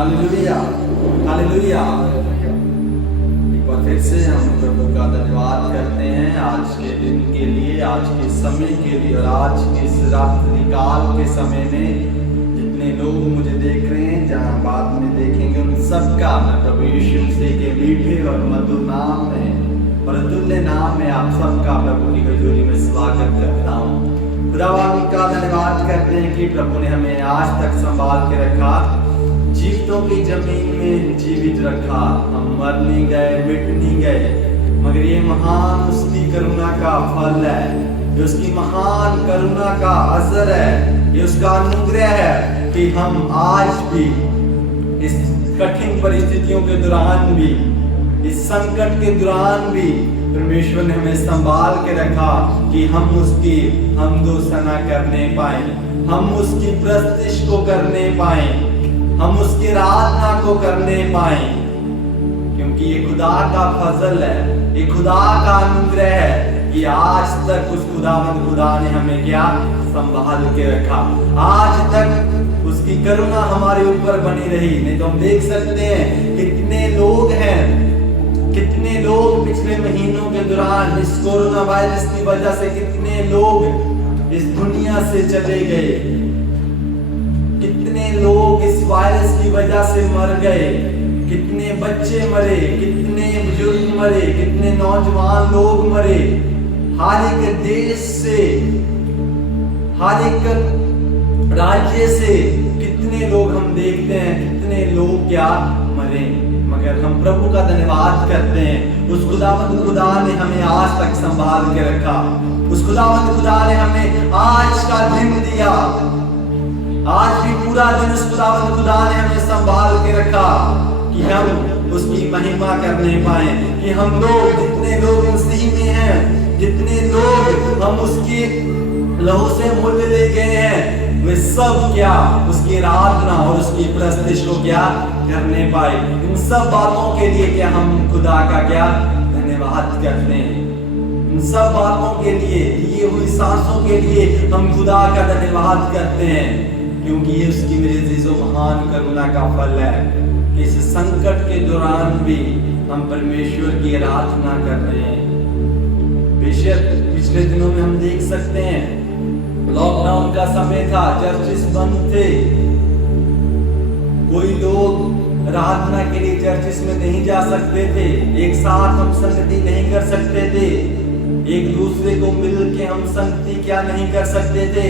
Hallelujah, hallelujah. एक बार फिर से हम प्रभु का धन्यवाद करते हैं आज के दिन के लिए, आज के समय के लिए और आज के इस रात्रि काल के समय में जितने लोग मुझे देख रहे हैं, जहां बाद में देखेंगे, उन सबका मैं प्रभु यीशु मसीह के मीठे और मधुर नाम में और अतुल्य नाम में आप सबका प्रभु की हजूरी में स्वागत करता हूँ। खुदावंद का धन्यवाद करते हैं कि प्रभु ने हमें आज तक संभाल के रखा, जीवितों की जमीन में जीवित रखा। हम मर नहीं गए, मिट नहीं गए, मगर ये महान उसकी करुणा का फल है, ये उसकी महान करुणा का असर है, ये उसका अनुग्रह है कि हम आज भी इस कठिन परिस्थितियों के दौरान भी, इस संकट के दौरान भी परमेश्वर ने हमें संभाल के रखा कि हम उसकी हमदोसना करने पाए, हम उसकी प्रस्तुति को करने पाए, हम उसकी आराधना को करने पाए, क्योंकि ये खुदा का फजल है, ये खुदा का अनुग्रह है कि आज तक उस खुदा ने हमें क्या संभाल के रखा। आज तक उसकी करुणा हमारे ऊपर बनी रही। नहीं तो हम देख सकते हैं कितने लोग हैं, कितने लोग पिछले महीनों के दौरान इस कोरोना वायरस की वजह से कितने लोग इस दुनिया से चले गए, कितने लोग इस वायरस की वजह से मर गए, कितने बच्चे मरे, कितने बुजुर्ग मरे, कितने नौजवान लोग मरे। हर एक देश से, हर एक राज्य से कितने लोग हम देखते हैं, कितने लोग क्या मरे, मगर हम प्रभु का धन्यवाद करते हैं। उस खुदावंद खुदा ने हमें आज तक संभाल के रखा, उस खुदावंद खुदा ने हमें आज का दिन दिया, आज भी पूरा दिन उस खुदावंद खुदा ने हमें संभाल के रखा कि हम उसकी महिमा करने पाए, कि हम लोग जितने लोग मसीह में हैं, जितने लोग हम उसकी लहू से मूल्य ले गए हैं, वे सब क्या उसकी आराधना और उसकी प्रस्तुति को क्या करने पाए। इन सब बातों के लिए क्या हम खुदा का क्या धन्यवाद करते हैं। इन सब बातों के लिए, लिए हुई सांसों के लिए हम खुदा का धन्यवाद करते हैं, क्योंकि ये उसकी मेरे अजीजों महान करुणा का फल है कि इस संकट के दौरान भी हम परमेश्वर की आराधना कर रहे हैं। बेशक पिछले दिनों में हम देख सकते हैं लॉकडाउन का समय था, चर्चेस बंद थे, कोई लोग आराधना के लिए चर्चेस में नहीं जा सकते थे, एक साथ हम संगति नहीं कर सकते थे, एक दूसरे को मिल के हम संगति क्या नहीं कर सकते थे,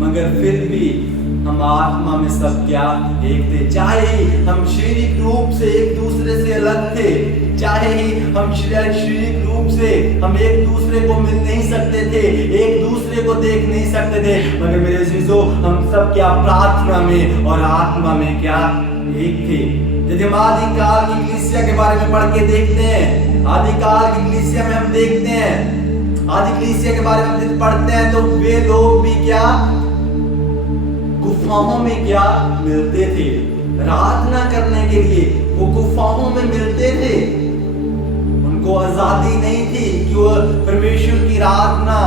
मगर फिर भी हम आत्मा में सब क्या एक थे। चाहे ही हम शारीरिक रूप से एक दूसरे से अलग थे, चाहे ही हम शारीरिक रूप से हम एक दूसरे को मिल नहीं सकते थे, एक दूसरे को देख नहीं सकते थे, मगर मेरे अजीजों हम सब क्या प्रार्थना में और आत्मा में क्या एक थे। यदि हम आदिकाल की कलीसिया के बारे में पढ़ के देखते हैं, आदिकाल की कलीसिया में हम देखते हैं, आदि कलीसिया के बारे में पढ़ते हैं, तो वे लोग भी क्या गुफाओं में क्या मिलते थे, आराधना करने के लिए वो गुफाओं में मिलते थे। उनको आजादी नहीं थी कि वो परमेश्वर की आराधना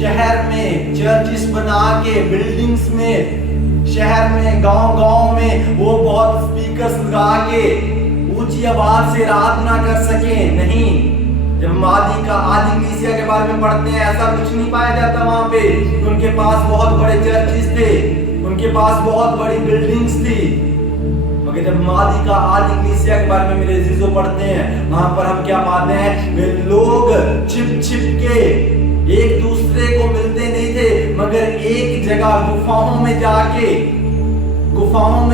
शहर में चर्चेस बना के, बिल्डिंग्स में, शहर में, गांव-गांव में वो बहुत स्पीकर्स लगा के ऊंची आवाज से आराधना कर सके। नहीं, जब हम आदि कलीसिया के बारे में पढ़ते हैं, ऐसा कुछ नहीं पाया जाता वहां पे। उनके पास बहुत बड़े चर्चेस थे, उनके पास बहुत बड़ी बिल्डिंग्स थी, मगर जब आदि कलीसिया के बारे में मेरे अजीजों पढ़ते हैं, वहां पर हम क्या पाते हैं, वे लोग छिप छिप के एक दूसरे को मिलते नहीं थे, मगर एक जगह गुफाओं में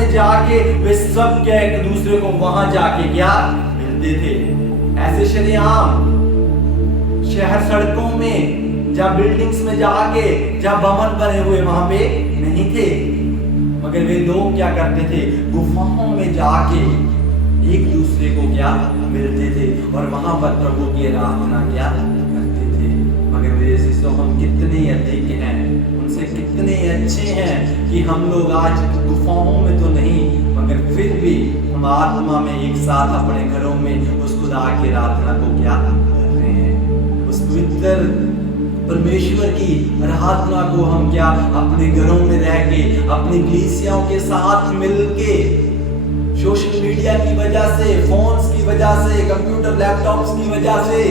जाके वे सब क्या एक दूसरे को वहां जाके क्या मिलते थे। ऐसे शरेआम शहर सड़कों में, जहाँ बिल्डिंग्स में जाके, जहाँ भवन बने हुए वहां पे नहीं थे, मगर वे लोग क्या करते थे, गुफाओं में जाके एक दूसरे को क्या मिलते थे और वहां पर प्रभु की आराधना क्या करते थे। मगर मेरे अजीजों हम कितने अधिक हैं, उनसे कितने अच्छे हैं कि हम लोग आज गुफाओं में तो नहीं, मगर फिर भी हम आत्मा में एक साथ अपने घरों में उस खुदा की आराधना को क्या कर रहे हैं। उस पवित्र परमेश्वर की आराधना को हम क्या अपने घरों में रह के, अपनी कलीसियाओं के साथ मिलके सोशल मीडिया की वजह से, फोन्स की वजह से, कंप्यूटर लैपटॉप्स की वजह से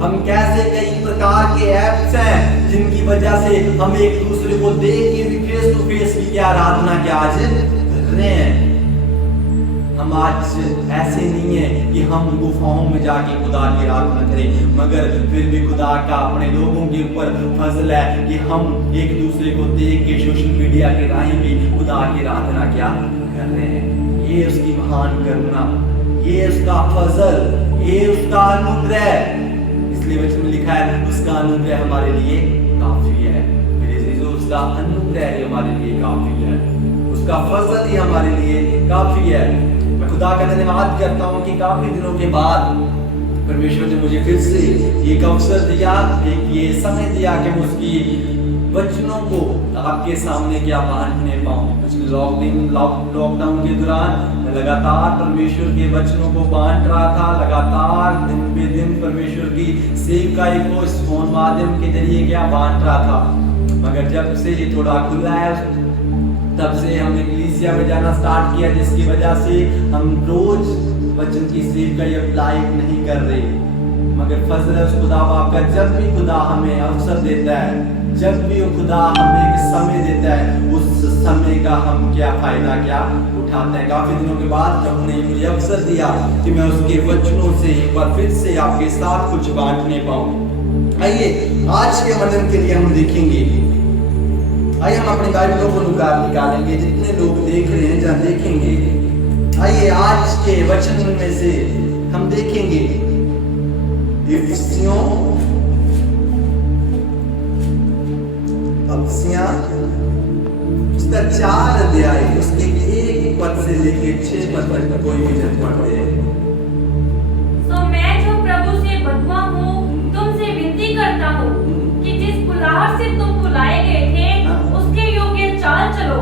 हम कैसे कई प्रकार के ऐप्स हैं जिनकी वजह से हम एक दूसरे को देख के भी फेस टू फेस की क्या आराधना क्या आज कर रहे हैं। हम आज ऐसे नहीं है कि हम गुफाओं में जाके खुदा की आराधना करें, मगर फिर भी खुदा का अपने लोगों के ऊपर फजल है कि हम एक दूसरे को देख के सोशल मीडिया के राही भी खुदा की आराधना क्या कर रहे हैं। ये उसकी महान करुणा, ये उसका फजल, ये उसका अनुग्रह। इसलिए वचन में लिखा है उसका अनुग्रह हमारे लिए काफी है। मेरे अजीजों, उसका अनुग्रह ही हमारे लिए काफी है, उसका फजल ही हमारे लिए काफी है। मैं खुदा का धन्यवाद करता हूँ कि काफी दिनों के बाद परमेश्वर ने मुझे फिर से एक अवसर दिया, एक ये समय दिया कि मैं उसकी वचनों को आपके सामने क्या बांटने पाऊँ। लॉकडाउन के दौरान मैं लगातार परमेश्वर के वचनों को बांट रहा था, लगातार दिन पे दिन परमेश्वर की सेवकाई को इस फोन माध्यम के जरिए क्या बांट रहा था। मगर जब से ये थोड़ा खुला है तब से हमने कलीसिया में जाना स्टार्ट किया, जिसकी वजह से हम रोज वचन की सेवकाई अप्लाई नहीं कर रहे। मगर फजल है उस खुदा बाप का, जब भी खुदा हमें अवसर देता है, जब भी वो खुदा हमें एक समय देता है, उस समय का हम क्या फायदा क्या उठाते हैं। काफी दिनों के बाद जब उन्होंने मुझे अवसर दिया कि मैं उसके वचनों से एक बार फिर से आपके साथ कुछ बांटने पाऊं। आइए आज के वचन के लिए हम देखेंगे, आइए हम अपनी बाइबलों को निकालेंगे, जितने लोग देख रहे हैं जहाँ देखेंगे। आइए आज के वचन में से हम देखेंगे इफिसियों उसका 4 अध्याय उसके 1 पद से लेके 6 पद तक कोई भी जन पढ़ते हैं। तो मैं जो प्रभु से बंधुआ हूँ तुमसे विनती करता हूँ कि जिस बुलाहट से तुम बुलाए गए थे उसके योग्य चाल चलो,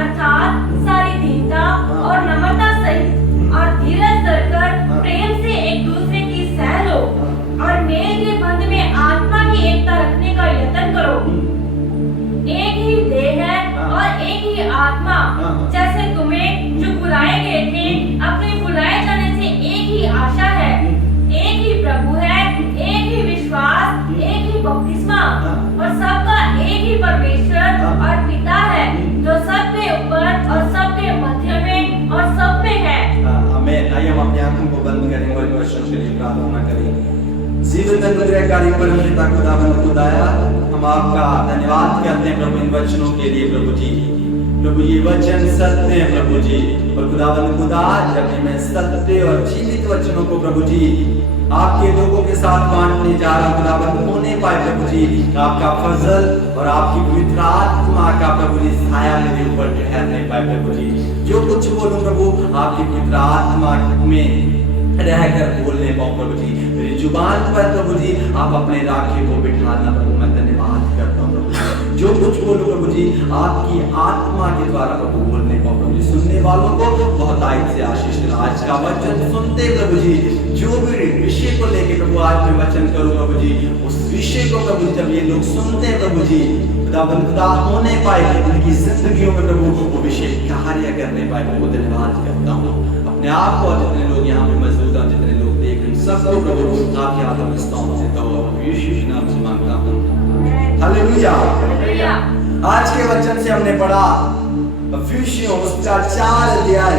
अर्थात सारी दीनता और नम्रता सहित और धीरज धरकर प्रेम से एक दूसरे की सह लो और मेल के बंध में आत्मा की एकता रखने का यत्न करो। एक ही देह है और एक ही आत्मा, जैसे तुम्हें जो बुलाए गए थे अपने बुलाए जाने से एक ही आशा है, एक ही प्रभु है, एक ही विश्वास, एक ही बपतिस्मा और सबका एक ही परमेश्वर और पिता है जो सबके ऊपर और सबके मध्य में और सब में है। आमीन। आइए हम अपनी आंखों को बंद करेंगे और वचन के लिए प्रार्थना करेंगे। जीवन अनुग्रहकारी परम पिता खुदाया, हम आपका धन्यवाद करते हैं प्रभु इन वचनों के लिए। प्रभु जी, प्रभु ये वचन सत्य है प्रभु जी, और खुदा जब मैं सत्य और जीवित वचनों को प्रभु जी आपके लोगों के साथ बांटने जा रहा हूं, खुदावंद होने पाए प्रभु जी आपका फजल और आपकी पवित्र आत्मा का प्रभु जी साया मेरे ऊपर ठहरने पाए प्रभु जी। जो कुछ बोलूं प्रभु आपकी पवित्र आत्मा में रहकर बोलने पाऊं प्रभु जी, मेरी जुबान पर प्रभु जी आप अपने राखे को बिठाना प्रभु, मैं धन्यवाद करता हूं प्रभु जी। जो कुछ बोलूं प्रभु जी आपकी आत्मा के द्वारा प्रभु बोलने पाऊं प्रभु जी, सुनने वालों को बहुत आयत से आशीष देना। आज का वचन सुनते प्रभु जी जो भी विषय को लेके प्रभु आज मैं वचन करूं प्रभु जी, उस विषय को प्रभु जी जब ये लोग सुनते हैं प्रभु जी खुदा होने पाए उनकी जिंदगियों में प्रभु वो विषय कार्य करने पाए प्रभु, धन्यवाद करता हूँ। अपने आप को जितने लोग यहाँ पे मौजूद हैं, जितने लोग देख रहे हैं, सबको प्रभु आपके हाथों में सौंप देता हूँ और यीशु के नाम से मांगता हूँ, हालेलुया। आज के वचन से हमने पढ़ा इफिसियों उसका 4 अध्याय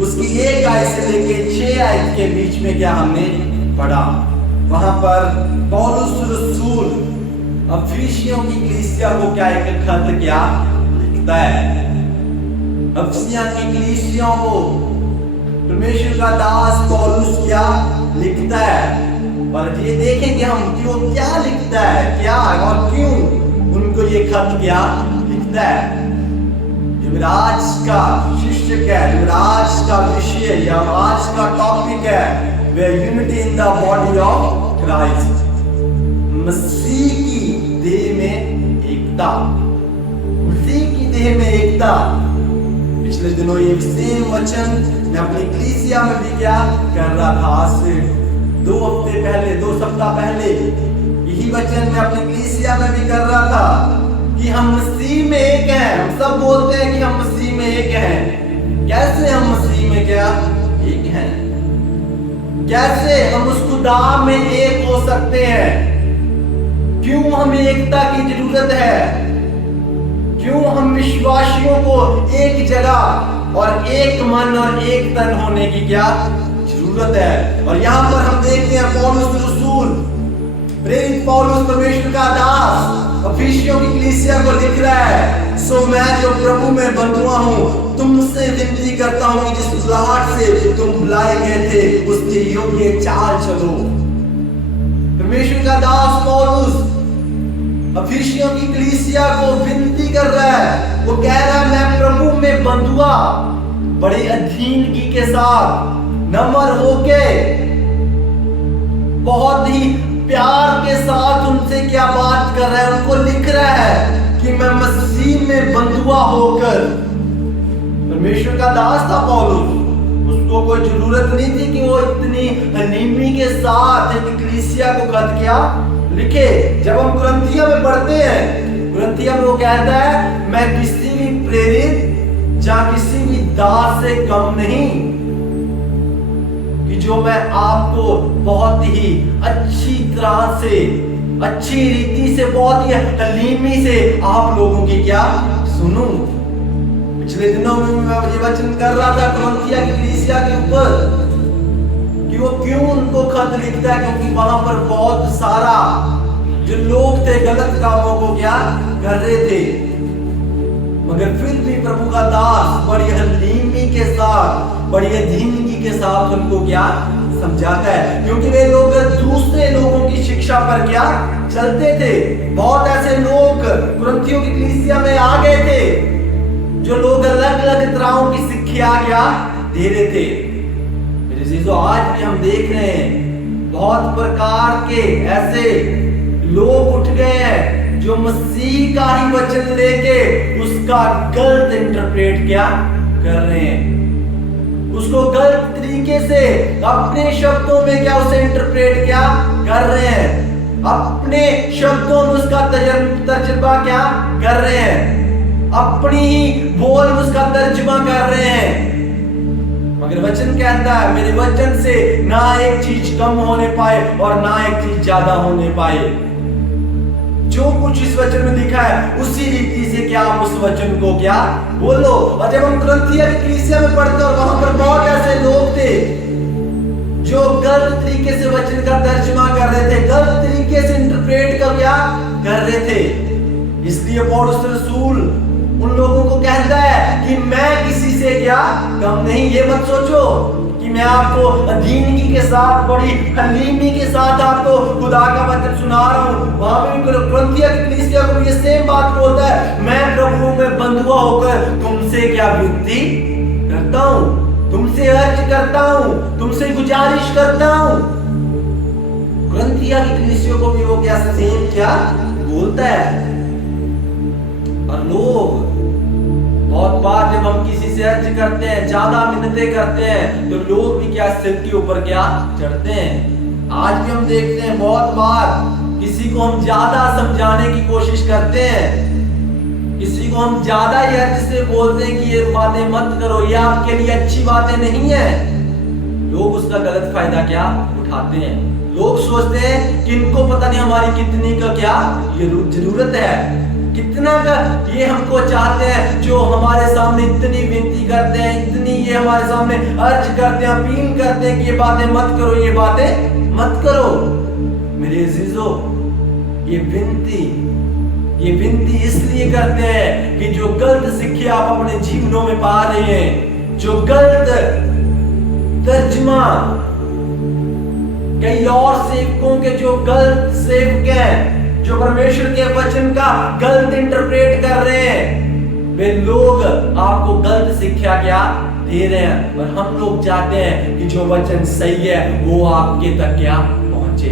उसकी 1 आयत से लेके 6 आयत के बीच में क्या हमने पढ़ा। वहां पर पौलुस रसूल इफिसियों की कलीसिया को क्या एक खत क्या लिखता है। इफिसियों की कलीसिया को परमेश्वर का दास पौलुस क्या लिखता है, और ये देखेंगे हम क्यों क्या लिखता है, क्या और क्यों उनको ये खत क्या लिखता है। जो आज का शिष्य है, जो आज का विषय या आज का टॉपिक है way unity in the body of Christ, मसीह की देह में एकता, मसीह की देह में एकता। पिछले दिनों ये सेम वचन मैं अपनी कलीसिया में भी क्या कर रहा था, आज से 2 हफ्ते पहले 2 सप्ताह पहले यही वचन मैं अपनी कलीसिया में भी कर रहा था कि हम मसीह में एक हैं। हम सब बोलते हैं कि हम मसीह में एक हैं, कैसे हम मसीह में क्या एक हैं? कैसे हम उस खुदा में एक हो सकते हैं? क्यों हमें एकता की जरूरत है? क्यों हम विश्वासियों को एक जगह और एक मन और एक तन होने की क्या जरूरत है? और यहां पर हम देखते हैं पौलुस रसूल, प्रेरित पौलुस परमेश्वर का दास अफिसियों की कलीसिया को लिख रहा है, सो मैं जो प्रभु में बंधुआ हूं तुमसे विनती करता हूं कि जिस बुलाहट से तुम बुलाए गए थे उसके योग्य चाल चलो। परमेश्वर का दास पौलुस अफिसियों की कलीसिया को विनती कर रहा है। वो कह रहा है मैं प्रभु में बंधुआ, बड़ी अधीनगी के साथ, नम्र होके, बहुत ही प्यार के साथ उनसे क्या बात कर रहा है। उनको लिख रहा है कि मैं मसीह में बंधुआ होकर, परमेश्वर का दास था पौलुस, उसको कोई जरूरत नहीं थी कि वो इतनी हलीमी के साथ एक कलीसिया को खत क्या लिखे। जब हम कुरिन्थियों में पढ़ते हैं, कुरिन्थियों में वो कहता है मैं किसी भी प्रेरित या किसी भी दास से कम नहीं, कि जो मैं आपको बहुत ही अच्छी तरह से, अच्छी रीति से, बहुत ही हलीमी से आप लोगों की क्या सुनूं। पिछले दिनों में मैं ये वचन कर रहा था कुरिन्थियों की कलीसिया के ऊपर कि वो क्यों उनको खत लिखता है, क्योंकि वहां पर बहुत सारा जो लोग थे गलत कामों को क्या कर रहे थे, मगर फिर भी प्रभु का दास बड़ी हलीमी के साथ, बड़ी अधीनगी के साथ उनको क्या समझाता है, क्योंकि वे लोग दूसरे लोगों की शिक्षा पर क्या चलते थे। बहुत ऐसे लोग कुरिन्थियों की कलीसिया में आ गए थे जो लोग अलग अलग तरह की शिक्षा क्या दे रहे थे। मेरे जीजो, आज भी हम देख रहे हैं बहुत प्रकार के ऐसे लोग उठ गए हैं जो मसीह का ही वचन लेके उसका गलत इंटरप्रेट क्या कर रहे हैं, उसको गलत तरीके से अपने शब्दों में क्या उसे इंटरप्रेट क्या कर रहे हैं, अपने शब्दों में उसका तर्जुमा क्या कर रहे हैं, अपनी ही बोल में उसका तर्जुमा कर रहे हैं। मगर वचन कहता है मेरे वचन से ना एक चीज कम होने पाए और ना एक चीज ज्यादा होने पाए। जो कुछ इस वचन में लिखा है उसी रीति से क्या आप उस वचन को क्या बोलो। और जब हम कुरिन्थियों की कलीसिया में पढ़ते और वहां पर बहुत ऐसे लोग थे जो गलत तरीके से वचन का तर्जुमा कर रहे थे, गलत तरीके से इंटरप्रेट कर क्या कर रहे थे। इसलिए पौलुस रसूल उन लोगों को कहता है कि मैं किसी से क्या कम नहीं। ये मत सोचो कि मैं आपको अधीनगी के साथ, बड़ी हलीमी के साथ आपको खुदा का वचन सुना रहा हूँ। वहां पे भी कुरिन्थियों की कलीसिया को ये सेम बात बोलता है, मैं प्रभु में बंधुआ होकर तुमसे क्या विनती करता हूँ, तुमसे अर्ज करता हूँ, तुमसे गुजारिश करता हूँ। कुरिन्थियों की कलीसिया को भी वो क्या सेम क्या बोलता है। और लोग बहुत बार जब हम किसी से अर्ज करते हैं, ज्यादा मिन्नतें करते हैं, तो लोग भी क्या सिर के ऊपर क्या चढ़ते हैं। आज भी हम देखते हैं बहुत बार किसी को हम ज्यादा समझाने की कोशिश करते हैं, किसी को हम ज्यादा ही अर्ज से बोलते हैं कि ये बातें मत करो, ये आपके लिए अच्छी बातें नहीं है। लोग उसका गलत फायदा क्या उठाते हैं। लोग सोचते हैं कि इनको पता नहीं हमारी कितनी का क्या ये जरूरत है, कितना का ये हमको चाहते हैं, जो हमारे सामने इतनी विनती करते हैं, इतनी ये हमारे सामने अर्ज करते हैं, अपील करते हैं कि ये बातें मत करो, ये बातें मत करो। मेरे अजीजों, ये विनती इसलिए करते हैं कि जो गलत शिक्षा आप अपने जीवनों में पा रहे हैं, जो गलत तर्जुमा कई और सेवकों के, जो गलत सेवक हैं, जो परमेश्वर के वचन का गलत इंटरप्रेट कर रहे हैं, वे लोग आपको गलत शिक्षा क्या दे रहे हैं। और हम लोग चाहते हैं कि जो वचन सही है वो आपके तक क्या पहुंचे,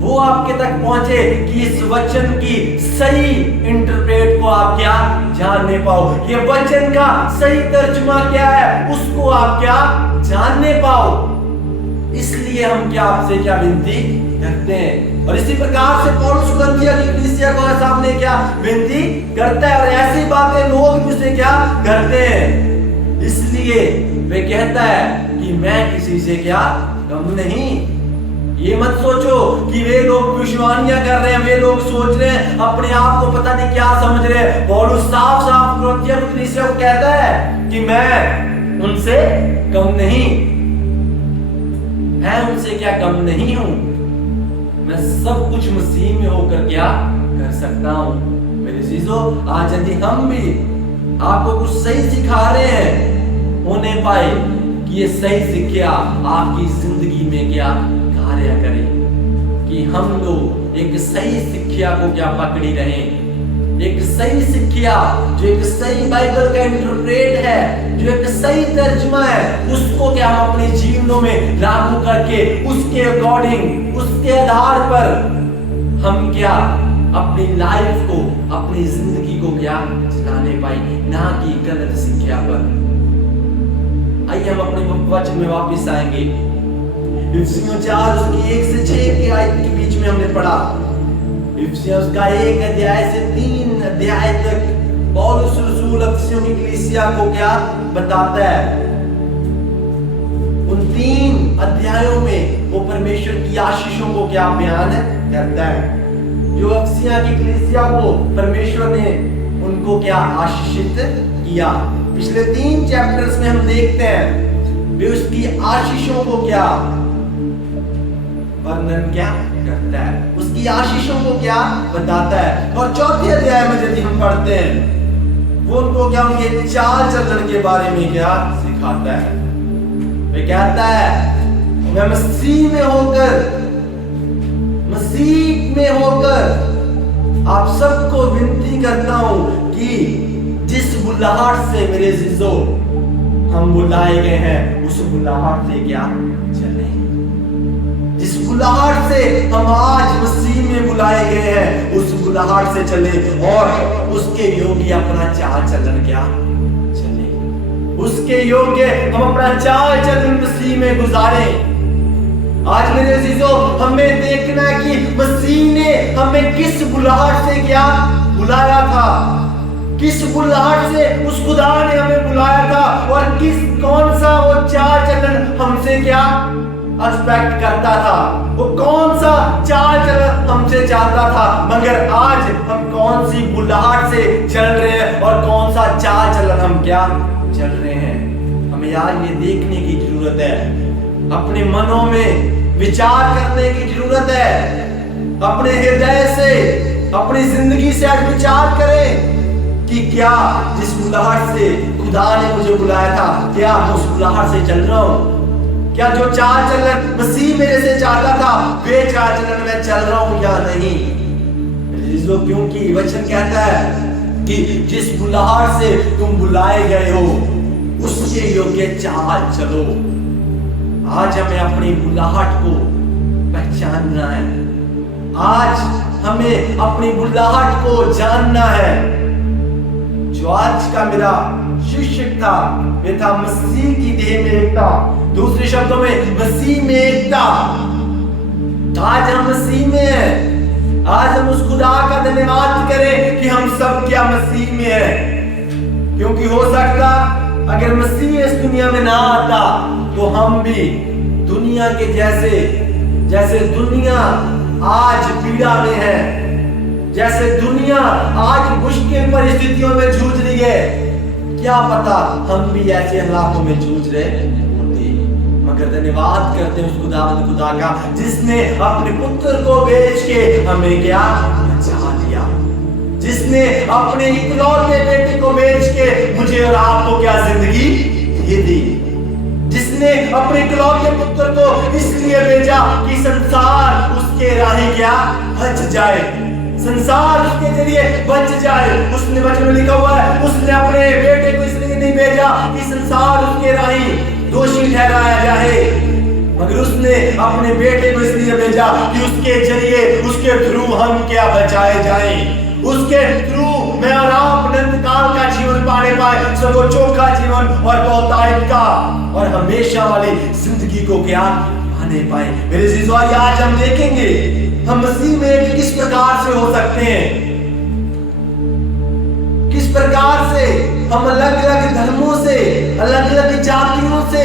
वो आपके तक पहुंचे, कि इस वचन की सही इंटरप्रेट को आप क्या जानने पाओ, ये वचन का सही तर्जुमा क्या है उसको आप क्या जानने पाओ। इसलिए हम क्या आपसे क्या विनती करते हैं। और इसी प्रकार से पौलुस कुरिन्थियों की कलीसिया को सामने क्या विनती करता है। और ऐसी बातें लोग भी उसे क्या करते हैं। इसलिए वे कहता है कि मैं किसी से क्या कम नहीं। ये मत सोचो कि वे लोग भविष्यवाणियां कर रहे हैं, वे लोग सोच रहे हैं अपने आप को पता नहीं क्या समझ रहे हैं। पौलुस साफ साफ कुरिन्थियों की कलीसिया को कहता है कि मैं उनसे कम नहीं, मैं उनसे क्या कम नहीं हूं, मैं सब कुछ मसीह में होकर क्या कर सकता हूं। मेरे अजीजों, आज यदि हम भी आपको कुछ सही सिखा रहे हैं, होने पाए कि ये सही शिक्षा आपकी जिंदगी में क्या कार्य करें, कि हम लोग एक सही शिक्षा को क्या पकड़ी रहे, एक सही शिक्षा जो एक सही बाइबल का इंटरप्रेट है, जो एक सही तर्जुमा है, उसको क्या हम अपने जीवनों में लागू करके उसके अकॉर्डिंग, उसके आधार पर हम क्या अपनी लाइफ को, अपनी जिंदगी को क्या चलाने पाए, ना कि गलत शिक्षा पर। आइए हम अपने वचन में वापस आएंगे। इफिसियों 4 उसकी 1 से 6 के आयत के बीच में हमने पढ़ा। इफिसियों का 1 अध्याय से 3 अध्याय तक पौलुस रसूल इफिसियों की कलीसिया को क्या बताता है। उन 3 अध्यायों में वो परमेश्वर की आशीषों को क्या बयान करता है, जो इफिसियों की कलीसिया को परमेश्वर ने उनको क्या आशीषित किया। पिछले 3 चैप्टर्स में हम देखते हैं वे उसकी आशीषों को क्या वर्णन क्या करता है, उसकी आशीषों को क्या बताता है। और 4थे अध्याय में यदि हम पढ़ते हैं, वो उनको क्या उनके चाल चलन के बारे में क्या सिखाता है। वे कहता है मैं मसीह में होकर आप सबको विनती करता हूं कि जिस बुलाहट से मेरे अजीजों हम बुलाए गए हैं, उस बुलाहट से क्या चलें। जिस बुलाहट से हम आज मसीह में बुलाए गए हैं, उस बुलाहट से चले और उसके योग्य अपना चाल चलन क्या चले, उसके योग्य हम अपना चाल चलन मसीह में गुजारें। आज मेरे अजीजों, हमें देखना है कि मसीह ने हमें किस बुलाहट से क्या बुलाया था, किस बुलाहट से उस खुदा ने हमें बुलाया था, और कौन सा वो चाल चलन हमसे क्या एक्सपेक्ट करता था, वो कौन सा चाल चलन हमसे चाहता था। मगर आज हम कौन सी बुलाहट से चल रहे हैं और कौन सा चाल चलन हम क्या चल रहे हैं। हमें यार ये देखने की जरूरत है, अपने मनों में विचार करने की जरूरत है, अपने हृदय से, अपनी जिंदगी से आज विचार करें कि क्या जिस बुलाहट से खुदा ने मुझे बुलाया था, क्या उस बुलाहट से चल रहा हूं, क्या जो चाल चलन मसीह मेरे से चाहता था वे चाल चलन में चल रहा हूं या नहीं। क्योंकि वचन कहता है कि जिस बुलाहट से तुम बुलाए गए हो उसके योग्य चाल चलो। आज हमें अपनी बुलाहट को पहचानना है, आज हमें अपनी बुलाहट को जानना है। जो आज का मेरा शीर्षक था वे था मसीह की देह में एकता, दूसरे शब्दों में मसीह में एकता। आज हम मसीह में हैं, आज हम उस खुदा का धन्यवाद करें कि हम सब क्या मसीह में हैं। क्योंकि हो सकता अगर मसीह इस दुनिया में ना आता तो हम भी दुनिया के जैसे दुनिया आज पीड़ा में है, जैसे दुनिया आज मुश्किल परिस्थितियों में जूझ रही है, क्या पता हम भी ऐसे हालातों में जूझ रहे होते। मगर धन्यवाद करते हैं उस खुदा का जिसने अपने पुत्र को बेच के हमें क्या बचा लिया, जिसने अपने इकलौते बेटे को बेच के मुझे और आपको क्या जिंदगी दे दी, जिसने अपने इकलौते पुत्र को इसलिए भेजा कि संसार उसके राही क्या बच जाए, संसार उसके जरिए बच जाए। उसने वचन में लिखा हुआ है उसने अपने बेटे को इसलिए नहीं भेजा कि संसार उसके राही दोषी ठहराया जाए, मगर उसने अपने बेटे को इसलिए भेजा कि उसके जरिए, उसके थ्रू हम क्या बचाए जाएं, उसके थ्रू मैं और आप अनंत काल का जीवन पाने पाए, सर्वोच्च का जीवन और बहुतायत का और हमेशा वाली जिंदगी को क्या पाने पाए। मेरे अजीजों, आज हम देखेंगे हम मसीह में किस प्रकार से हो सकते हैं, किस प्रकार से हम अलग अलग धर्मों से, अलग अलग जातियों से,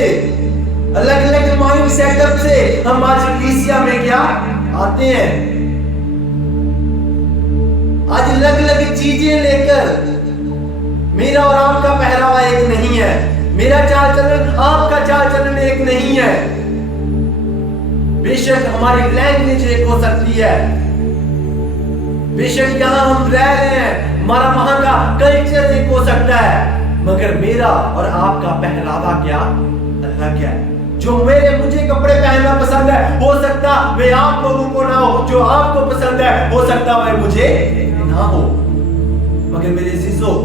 अलग अलग माइंड सेटअप से हम आज कलीसिया में क्या आते हैं। आज अलग अलग चीजें लेकर मेरा और आपका पहरावा एक नहीं है, मेरा चाल चलन आपका चाल चलन एक नहीं है। बेशक हमारी लैंग्वेज एक हो सकती है, बेशक यहाँ हम रह रहे हैं, हमारा वहां का कल्चर एक हो सकता है, मगर मेरा और आपका पहरावा क्या अलग है। जो मुझे कपड़े पहनना पसंद है, हो सकता वे आप लोगों को ना हो, जो आपको पसंद है, हो सकता वह मुझे ना हो। मगर मेरे अजीजों,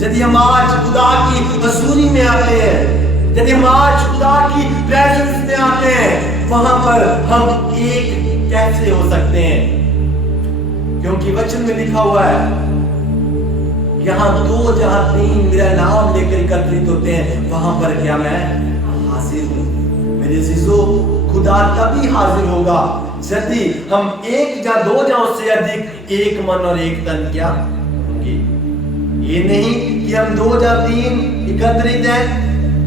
यदि हम आज खुदा की हजूरी में आते हैं, यदि हम आज खुदा की प्रेजेंस में आते हैं, वहां पर हम एक कैसे हो सकते हैं? क्योंकि वचन में लिखा हुआ है, यहाँ 2 जहां 3 मेरा नाम लेकर एकत्रित होते हैं, वहां पर क्या मैं हाजिर हूं। मेरे अजीजों, खुदा तभी हाजिर होगा यदि हम 1 या 2 या उससे अधिक एक मन और एक तन क्या होंगे। ये नहीं कि हम 2 या 3 एकत्रित हैं,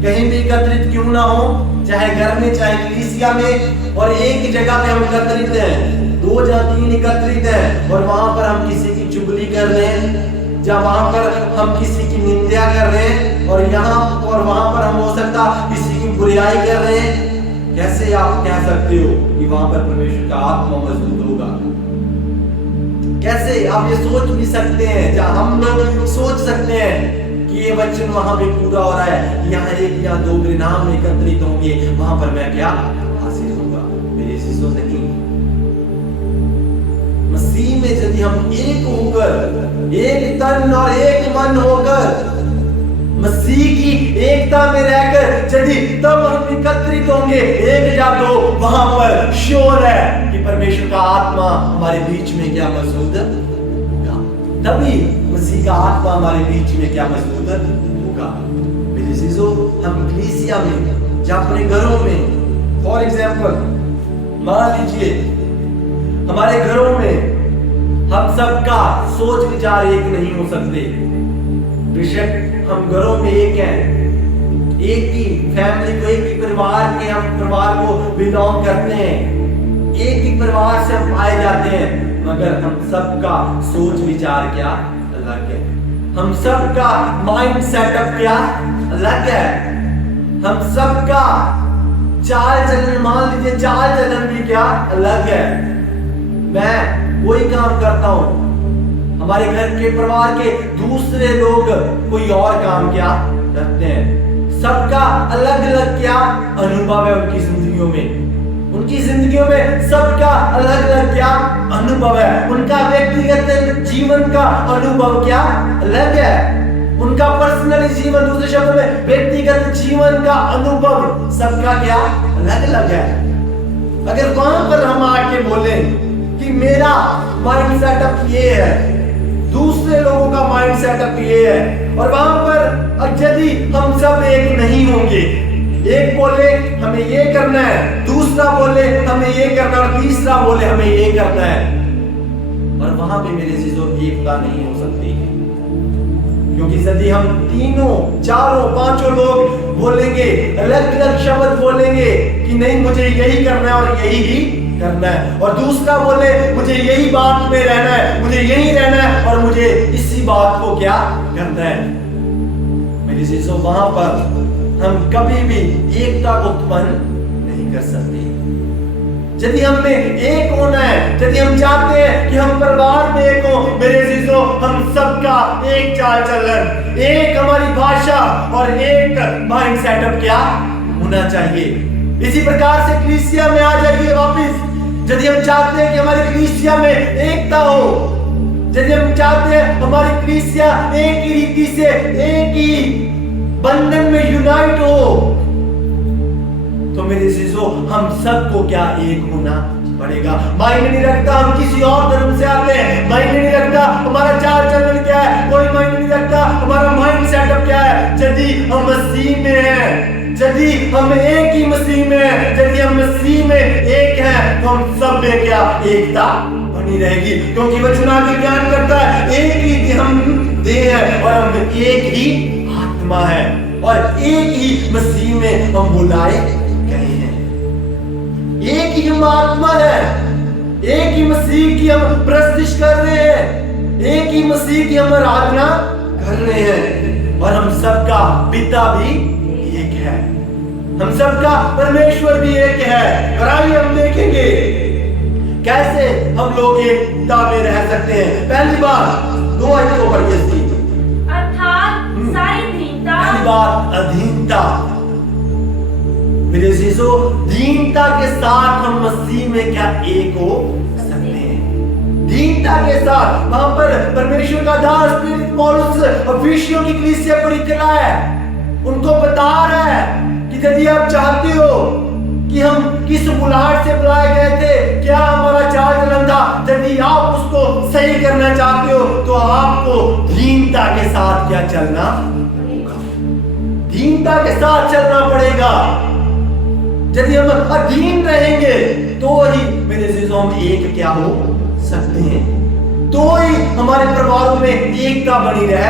कहीं भी एकत्रित क्यों ना हो, चाहे घर में चाहे कलीसिया में, और एक जगह पे हम एकत्रित हैं, 2 या 3 एकत्रित हैं, और वहां पर हम किसी की चुगली कर रहे हैं, या वहां पर हम किसी की निंदा कर रहे हैं, और यहाँ और वहां पर हम हो सकता किसी की बुराई कर रहे हैं। कैसे आप कह सकते हो कि वहां पर परमेश्वर का आत्मा मौजूद होगा? कैसे आप ये सोच भी सकते हैं, या हम लोग सोच सकते हैं कि ये वचन वहां पे पूरा हो रहा है, यहाँ 1 या 2 मेरे नाम में एकत्रित होंगे, वहां पर मैं क्या हाजिर होगा? मेरे चीजों नहीं, मसीह में यदि हम एक होकर, एक तन और एक मन होकर, मसीह की एकता में रहकर यदि तब हम एकत्रित होंगे 1 या 2, वहां पर श्योर है कि परमेश्वर का आत्मा हमारे बीच में क्या मौजूद होगा। तभी मसीह का आत्मा हमारे बीच में क्या मौजूद होगा। मेरे चीजों, हम कलीसिया में या अपने घरों में, फॉर एग्जाम्पल मान लीजिए हमारे घरों में हम सबका सोच विचार एक नहीं हो सकते। बेशक हम घरों में एक हैं, एक ही फैमिली को, एक ही परिवार के हम परिवार को बिलोंग करते हैं, एक ही परिवार से हम पाए जाते हैं, मगर हम सबका सोच विचार क्या अलग है। हम सबका माइंड सेटअप क्या अलग है। हम सबका चाल चलन, मान लीजिए चाल चलन भी क्या अलग है। मैं कोई काम करता हूं, हमारे घर के परिवार के दूसरे लोग कोई और काम क्या करते हैं। सबका अलग अलग क्या अनुभव है उनकी जिंदगियों में, उनकी जिंदगियों में सबका अलग अलग क्या अनुभव है। उनका व्यक्तिगत जीवन का अनुभव क्या अलग है, उनका पर्सनल जीवन, दूसरे शब्दों में व्यक्तिगत जीवन का अनुभव सबका क्या अलग अलग है। अगर वहां पर हम आके बोले कि मेरा माइंड सेटअप ये है, दूसरे लोगों का माइंड सेटअप ये है, और वहां पर यदि हम सब एक नहीं होंगे, एक बोले हमें ये करना है, दूसरा बोले हमें ये करना है, और तीसरा बोले हमें ये करना है, और वहां पे मेरे चीजों एकता नहीं हो सकती। क्योंकि यदि हम तीनों, चारों, पांचों लोग बोलेंगे, अलग अलग शब्द बोलेंगे कि नहीं मुझे यही करना है और यही ही करना है, और दूसरा बोले मुझे यही बात में रहना है, मुझे यही रहना है, और मुझे इसी बात को क्या करना है, मेरी चीजों, वहां पर हम कभी भी एकता को उत्पन्न नहीं कर सकते। यदि हमें एक होना है, यदि हम चाहते हैं कि हम परिवार में एक हो, मेरे चीजों, हम सबका एक चाल चलन, एक हमारी भाषा और एक माइंड सेटअप क्या होना चाहिए। इसी प्रकार से कलीसिया में आ जाइए वापिस। यदि हम चाहते हैं कि हमारी कलीसिया में एकता हो, यदि हम चाहते हैं हमारी कलीसिया एक ही रीति से, एक ही बंधन में यूनाइट हो, तो मेरे चीजों, हम सबको क्या एक होना पड़ेगा। मायने नहीं रखता हम किसी और धर्म से आते हैं, मायने नहीं रखता हमारा चाल चलन क्या है, कोई मायने नहीं रखता हमारा माइंड सेटअप क्या है। यदि हम मसीह में हैं, यदि हम एक ही मसीह में हैं, यदि हम मसीह में एक हैं, तो हम सब में क्या एकता बनी रहेगी, क्योंकि वचन आगे ज्ञान करता है एक ही हम देह है और हम एक ही आत्मा है और एक ही मसीह में हम बुलाए गए हैं। एक ही हम आत्मा है, एक ही मसीह की हम प्रस्तिश कर रहे हैं, एक ही मसीह की हम आराधना कर रहे हैं और हम सबका पिता भी एक है, हम सबका परमेश्वर भी एक है। और आइए हम देखेंगे कैसे हम लोग एकता में रह सकते हैं। पहली बात 2 आयतों पर ये थी, अर्थात सारी दीनता। पहली बात अधीनता। मेरे अजीजों, दीनता के साथ हम मसीह में क्या एक हो सकते हैं। दीनता के साथ वहां पर परमेश्वर का दास पौलुस अफिसियों की कलीसिया को लिखा है, उनको बता रहा है कि यदि आप चाहते हो कि हम किस बुलाहट से बुलाए गए थे, क्या हमारा चाल चलन था, यदि आप उसको सही करना चाहते हो तो आपको दीनता के साथ क्या चलना होगा, दीनता के साथ चलना पड़ेगा। यदि हम अधीन रहेंगे तो ही मेरे अजीजों हम एक क्या हो सकते हैं, तो ही हमारे परिवारों में एकता बनी रह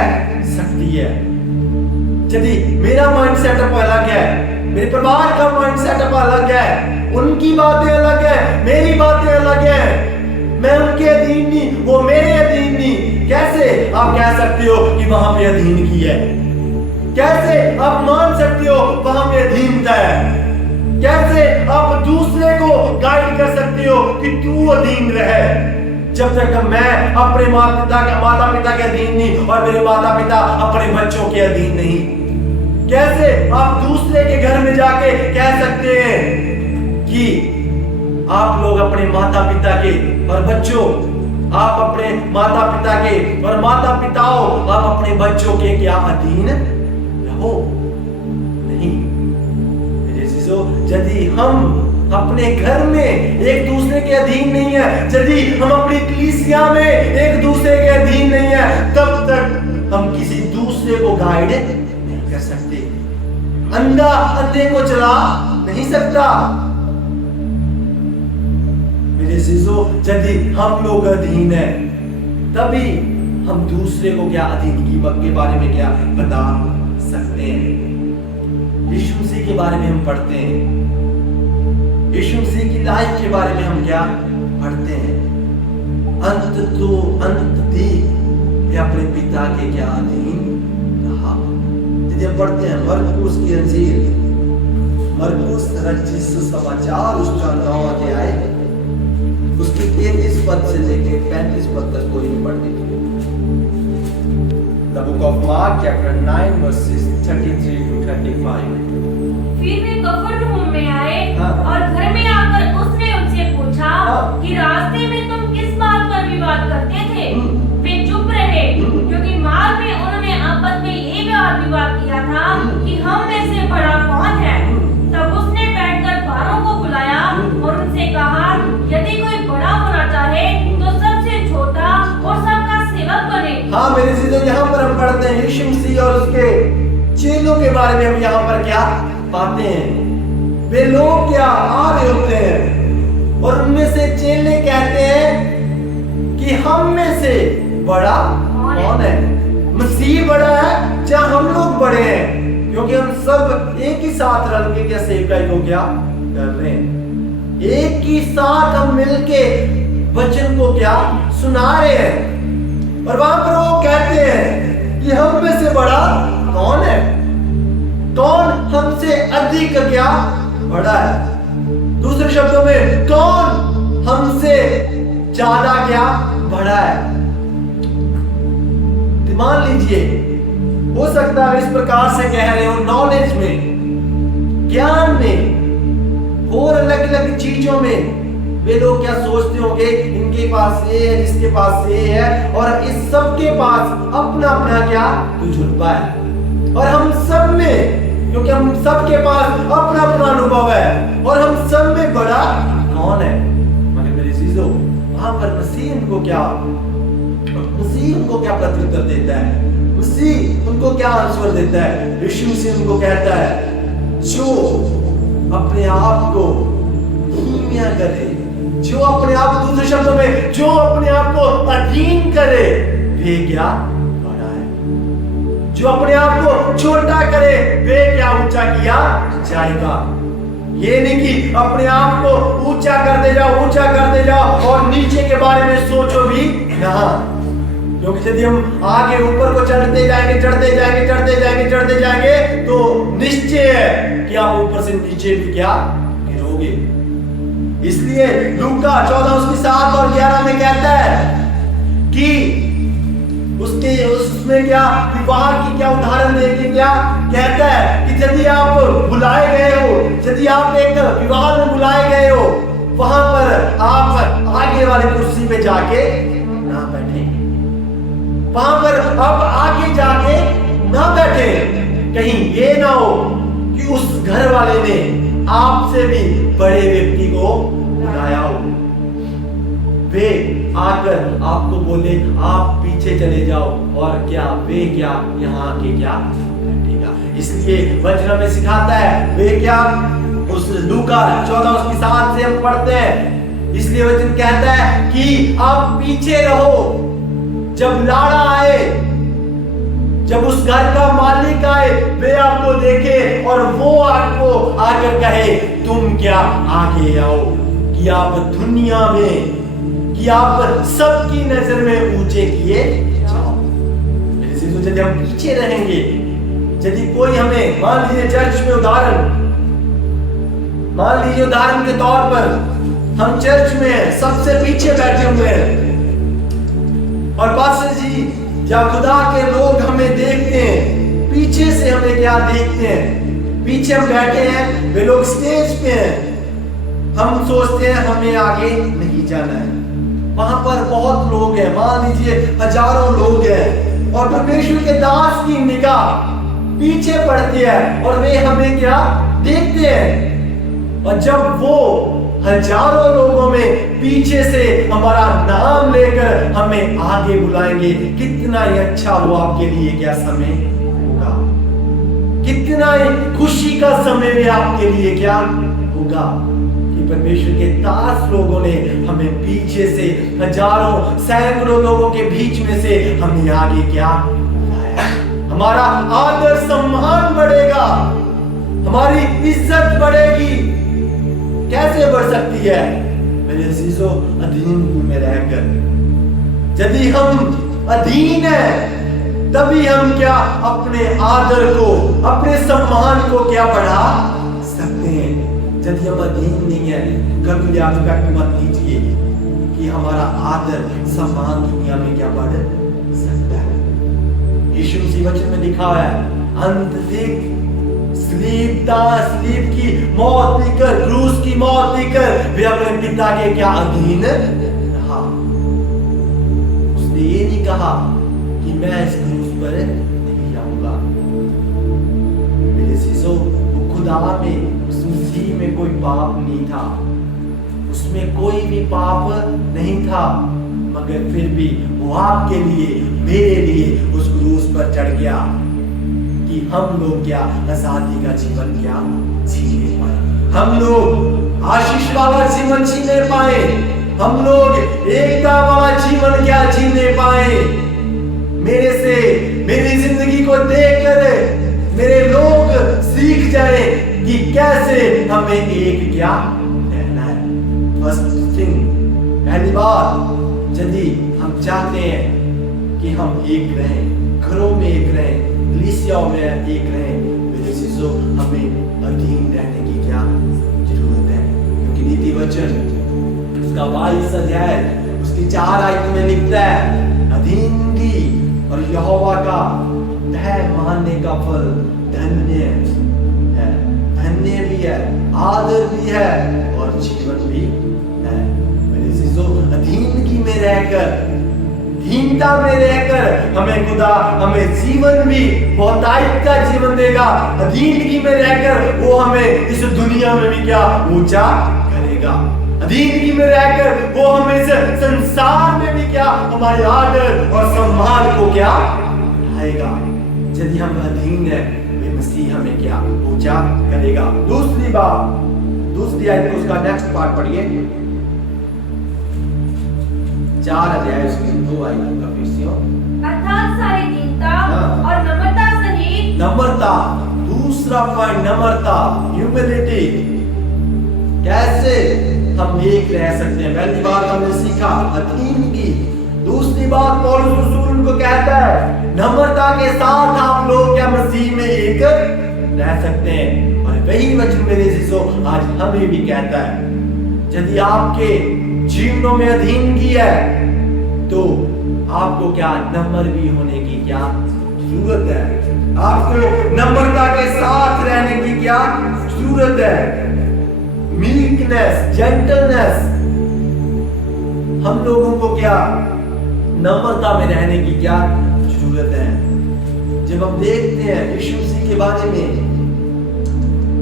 सकती है। यदि मेरा माइंड सेटअप अलग है, मेरे परिवार का माइंड सेटअप अलग है, उनकी बातें अलग है, मेरी बातें अलग है, मैं उनके अधीन नहीं, वो मेरे अधीन नहीं, कैसे आप कह सकते हो कि वहां पे अधीन की है? कैसे आप मान सकते हो वहां पे अधीनता है? कैसे आप दूसरे को गाइड कर सकते हो कि तू अधीन रहे, जब तक मैं अपने माता पिता के अधीन नहीं और मेरे माता पिता अपने बच्चों के अधीन नहीं? कैसे आप दूसरे के घर में जाके कह सकते हैं कि आप लोग अपने माता पिता के और बच्चों, आप अपने माता पिता के और माता पिताओं, आप अपने बच्चों के क्या अधीन रहो? नहीं मेरे चीजों, यदि हम अपने घर में एक दूसरे के अधीन नहीं है, यदि हम अपनी कलीसिया में एक दूसरे के अधीन नहीं है, तब तक हम किसी दूसरे को गाइड नहीं कर सकते। अंधा अंधे को चला नहीं सकता। मेरे अजीजों, यदि हम लोग अधीन है तभी हम दूसरे को क्या अधीनगी के बारे में क्या बता सकते हैं। यीशु मसीह के बारे में हम पढ़ते हैं, यीशु मसीह की लाइफ के बारे में हम क्या पढ़ते हैं, अंत तो अंत थी वे अपने पिता के क्या अधीन रहा। यदि हम पढ़ते हैं मरकुस की अंजील, मरकुस रचित सुसमाचार उसका 9 अध्याय उसकी 33 पद से लेकर 35 पद तक कोई नहीं पढ़ दीजिए। The book of Mark chapter 9 verses 33 to 35। फिर वे कफरनहूम में आए हाँ। और घर में आकर उसने उनसे पूछा कि रास्ते में तुम किस बात पर विवाद करते थे? वे चुप रहे, क्योंकि मार्ग में उन्होंने आपस में ये विवाद किया था कि हम में से बड़ा कौन है। तब उसने बैठकर 12 को बुलाया और उनसे कहा, यदि कोई बड़ा होना चाहे तो सबसे छोटा और सबका सेवक बने। हाँ मेरे चीजों, यहाँ पर हम पढ़ते हैं यीशु मसीह और उसके चेलों के बारे में हम यहाँ पर क्या पाते हैं। वे लोग क्या आ रहे होते हैं और उनमें से चेले कहते हैं कि हम में से बड़ा कौन है? मसीह बड़ा है या हम लोग बड़े हैं? क्योंकि हम सब एक ही साथ रल के क्या सेवकाई को क्या कर रहे हैं, एक ही साथ हम मिलके वचन को क्या सुना रहे हैं। और वहां पर वो कहते हैं कि हम में से बड़ा कौन है, कौन हमसे अधिक क्या बड़ा है। दूसरे शब्दों में कौन हमसे ज्यादा क्या बड़ा है। मान लीजिए, हो सकता है इस प्रकार से कह रहे हो, नॉलेज में, ज्ञान में और अलग अलग चीजों में वे लोग क्या सोचते होंगे, इनके पास ये है, जिसके पास ये है, और इस सब के पास अपना अपना क्या तजुर्बा है। और हम सब में, क्योंकि हम सब के पास अपना अपना अनुभव है, और हम सब में बड़ा कौन है? मेरे चीजों, वहां पर मसीह उनको क्या प्रत्युत्तर देता है, मसीह उनको क्या आंसर देता है? यीशु मसीह उनको कहता है, जो अपने आप को धीमिया करे, जो अपने आप को, दूसरे शब्दों में, जो अपने आप को अधीन करे वे क्या बड़ा है। जो अपने आप को छोटा करे वे क्या ऊंचा किया जाएगा। ये नहीं कि अपने आप को ऊंचा करते जाओ और नीचे के बारे में सोचो भी ना, क्योंकि यदि हम आगे ऊपर को चढ़ते जाएंगे तो निश्चय है कि आप ऊपर से नीचे भी क्या गिरोगे। इसलिए लूका 14:7 और 11 में कहता है कि उसमें क्या विवाह की क्या उदाहरण देके क्या कहता है कि यदि आप बुलाए गए हो, यदि आप एक विवाह में बुलाए गए हो, वहां पर आप आगे वाली कुर्सी पे जाके ना बैठे, वहां पर आप आगे जाके ना बैठे। कहीं ये ना हो कि उस घर वाले ने आपसे भी बड़े व्यक्ति को बुलाया हो, वे आकर आपको बोले आप पीछे चले जाओ, और क्या वे क्या यहाँ आके क्या बैठेगा। इसलिए वचन में सिखाता है वे क्या, उस लूका 14:7 से हम पढ़ते हैं। इसलिए वचन कहता है कि आप पीछे रहो, जब लाड़ा आए, जब उस घर का मालिक आए, वे आपको देखे और वो आपको आकर कहे तुम क्या आगे आओ, कि आप दुनिया में, कि आप सबकी नजर में ऊंचे किए जाओ। यदि हम पीछे रहेंगे, यदि कोई हमें, मान लीजिए चर्च में उदाहरण के तौर पर हम चर्च में सबसे पीछे बैठे हुए हैं और पास्टर जी या खुदा के लोग हमें देखते हैं, पीछे से हमें क्या देखते हैं, पीछे हम बैठे हैं, वे लोग स्टेज पे हैं, हम सोचते हैं हमें आगे नहीं जाना है। वहां पर बहुत लोग हैं, मान लीजिए हजारों लोग हैं, और परमेश्वर के दास की निगाह पीछे पड़ती है और वे हमें क्या देखते हैं। और जब वो हजारों लोगों में पीछे से हमारा नाम लेकर हमें आगे बुलाएंगे, कितना ही अच्छा वो आपके लिए क्या समय होगा, कितना ही खुशी का समय भी आपके लिए क्या होगा कि परमेश्वर के दास लोगों ने हमें पीछे से, हजारों सैकड़ों लोगों के बीच में से हमें आगे क्या बुलाया। हमारा आदर सम्मान बढ़ेगा, हमारी इज्जत बढ़ेगी। कैसे बढ़ सकती है मेरे अजीजों? अधीन में रहकर। यदि हम अधीन हैं तभी हम क्या अपने आदर को, अपने सम्मान को क्या बढ़ा सकते हैं। यदि हम अधीन नहीं है, कभी भी आप मत लीजिए कि हमारा आदर सम्मान दुनिया में क्या बढ़ सकता है। यीशु मसीह वचन में लिखा है अंत तक स्लीप की मौत पीकर, क्रूस की मौत पीकर वे अपने पिता के क्या अधीन रहा। उसने ये नहीं कहा कि मैं इस क्रूस पर नहीं जाऊंगा। मेरे शिशो, वो खुदा में, उस मसीह में कोई पाप नहीं था, उसमें कोई भी पाप नहीं था, मगर फिर भी वो आपके लिए, मेरे लिए उस क्रूस पर चढ़ गया कि हम लोग क्या आजादी का जीवन क्या जीने पाए, हम लोग आशीष वाला जीवन जीने पाए, हम लोग एकता वाला जीवन क्या जीने पाए। मेरे से, मेरी जिंदगी को देखकर मेरे लोग सीख जाए कि कैसे हमें एक क्या रहना है। फर्स्ट थिंग, पहली बात, यदि हम चाहते हैं कि हम एक रहें, घरों में एक रहें, कलीसियाओं में एक रहें, मेरे शिष्यों, हमें अधीन रहने की क्या जरूरत है। क्योंकि नीति वचन उसका 22 अध्याय उसकी 4 आयत में लिखता है अधीनगी और यहोवा का भय मानने का फल धन्य है, धन्य भी है, आदर भी है और जीवन भी है। मेरे शिष्यों, अधीनगी में रहकर, दीनता में रहकर हमें खुदा, हमें जीवन भी बहुतायत का जीवन देगा। अधीनगी में रहकर वो हमें इस दुनिया में भी क्या ऊंचा करेगा। अधीनगी में रहकर वो हमें इस संसार में भी क्या हमारे आदर और सम्मान को क्या बढ़ाएगा। यदि हम अधीन है, वे मसीह हमें क्या ऊंचा करेगा। दूसरी बात, दूसरी आयत को उसका नेक्स्ट पार्ट पढ़िए। 4 अध्याय उसकी 2 आई इफिसियों। अर्थात सारी दीनता हाँ। और नम्रता सहित नम्रता, दूसरा पॉइंट नम्रता, ह्यूमिलिटी। कैसे हम एक रह सकते हैं? पहली बात हमने सीखा अधीन की। दूसरी बात पौलुस रसूल उनको कहता है नम्रता के साथ आप लोग क्या मसीह में एक रह सकते हैं। और वही वचन मेरे अजीजों आज हमें भी कहता है यदि आपके जीवनों में अधीन की है तो आपको क्या नम्र भी होने की क्या जरूरत है। आपको नम्रता के साथ रहने की क्या जरूरत है। मीकनेस, जेंटलनेस, हम लोगों को क्या नम्रता में रहने की क्या जरूरत है। जब हम देखते हैं यीशु मसीह के बारे में,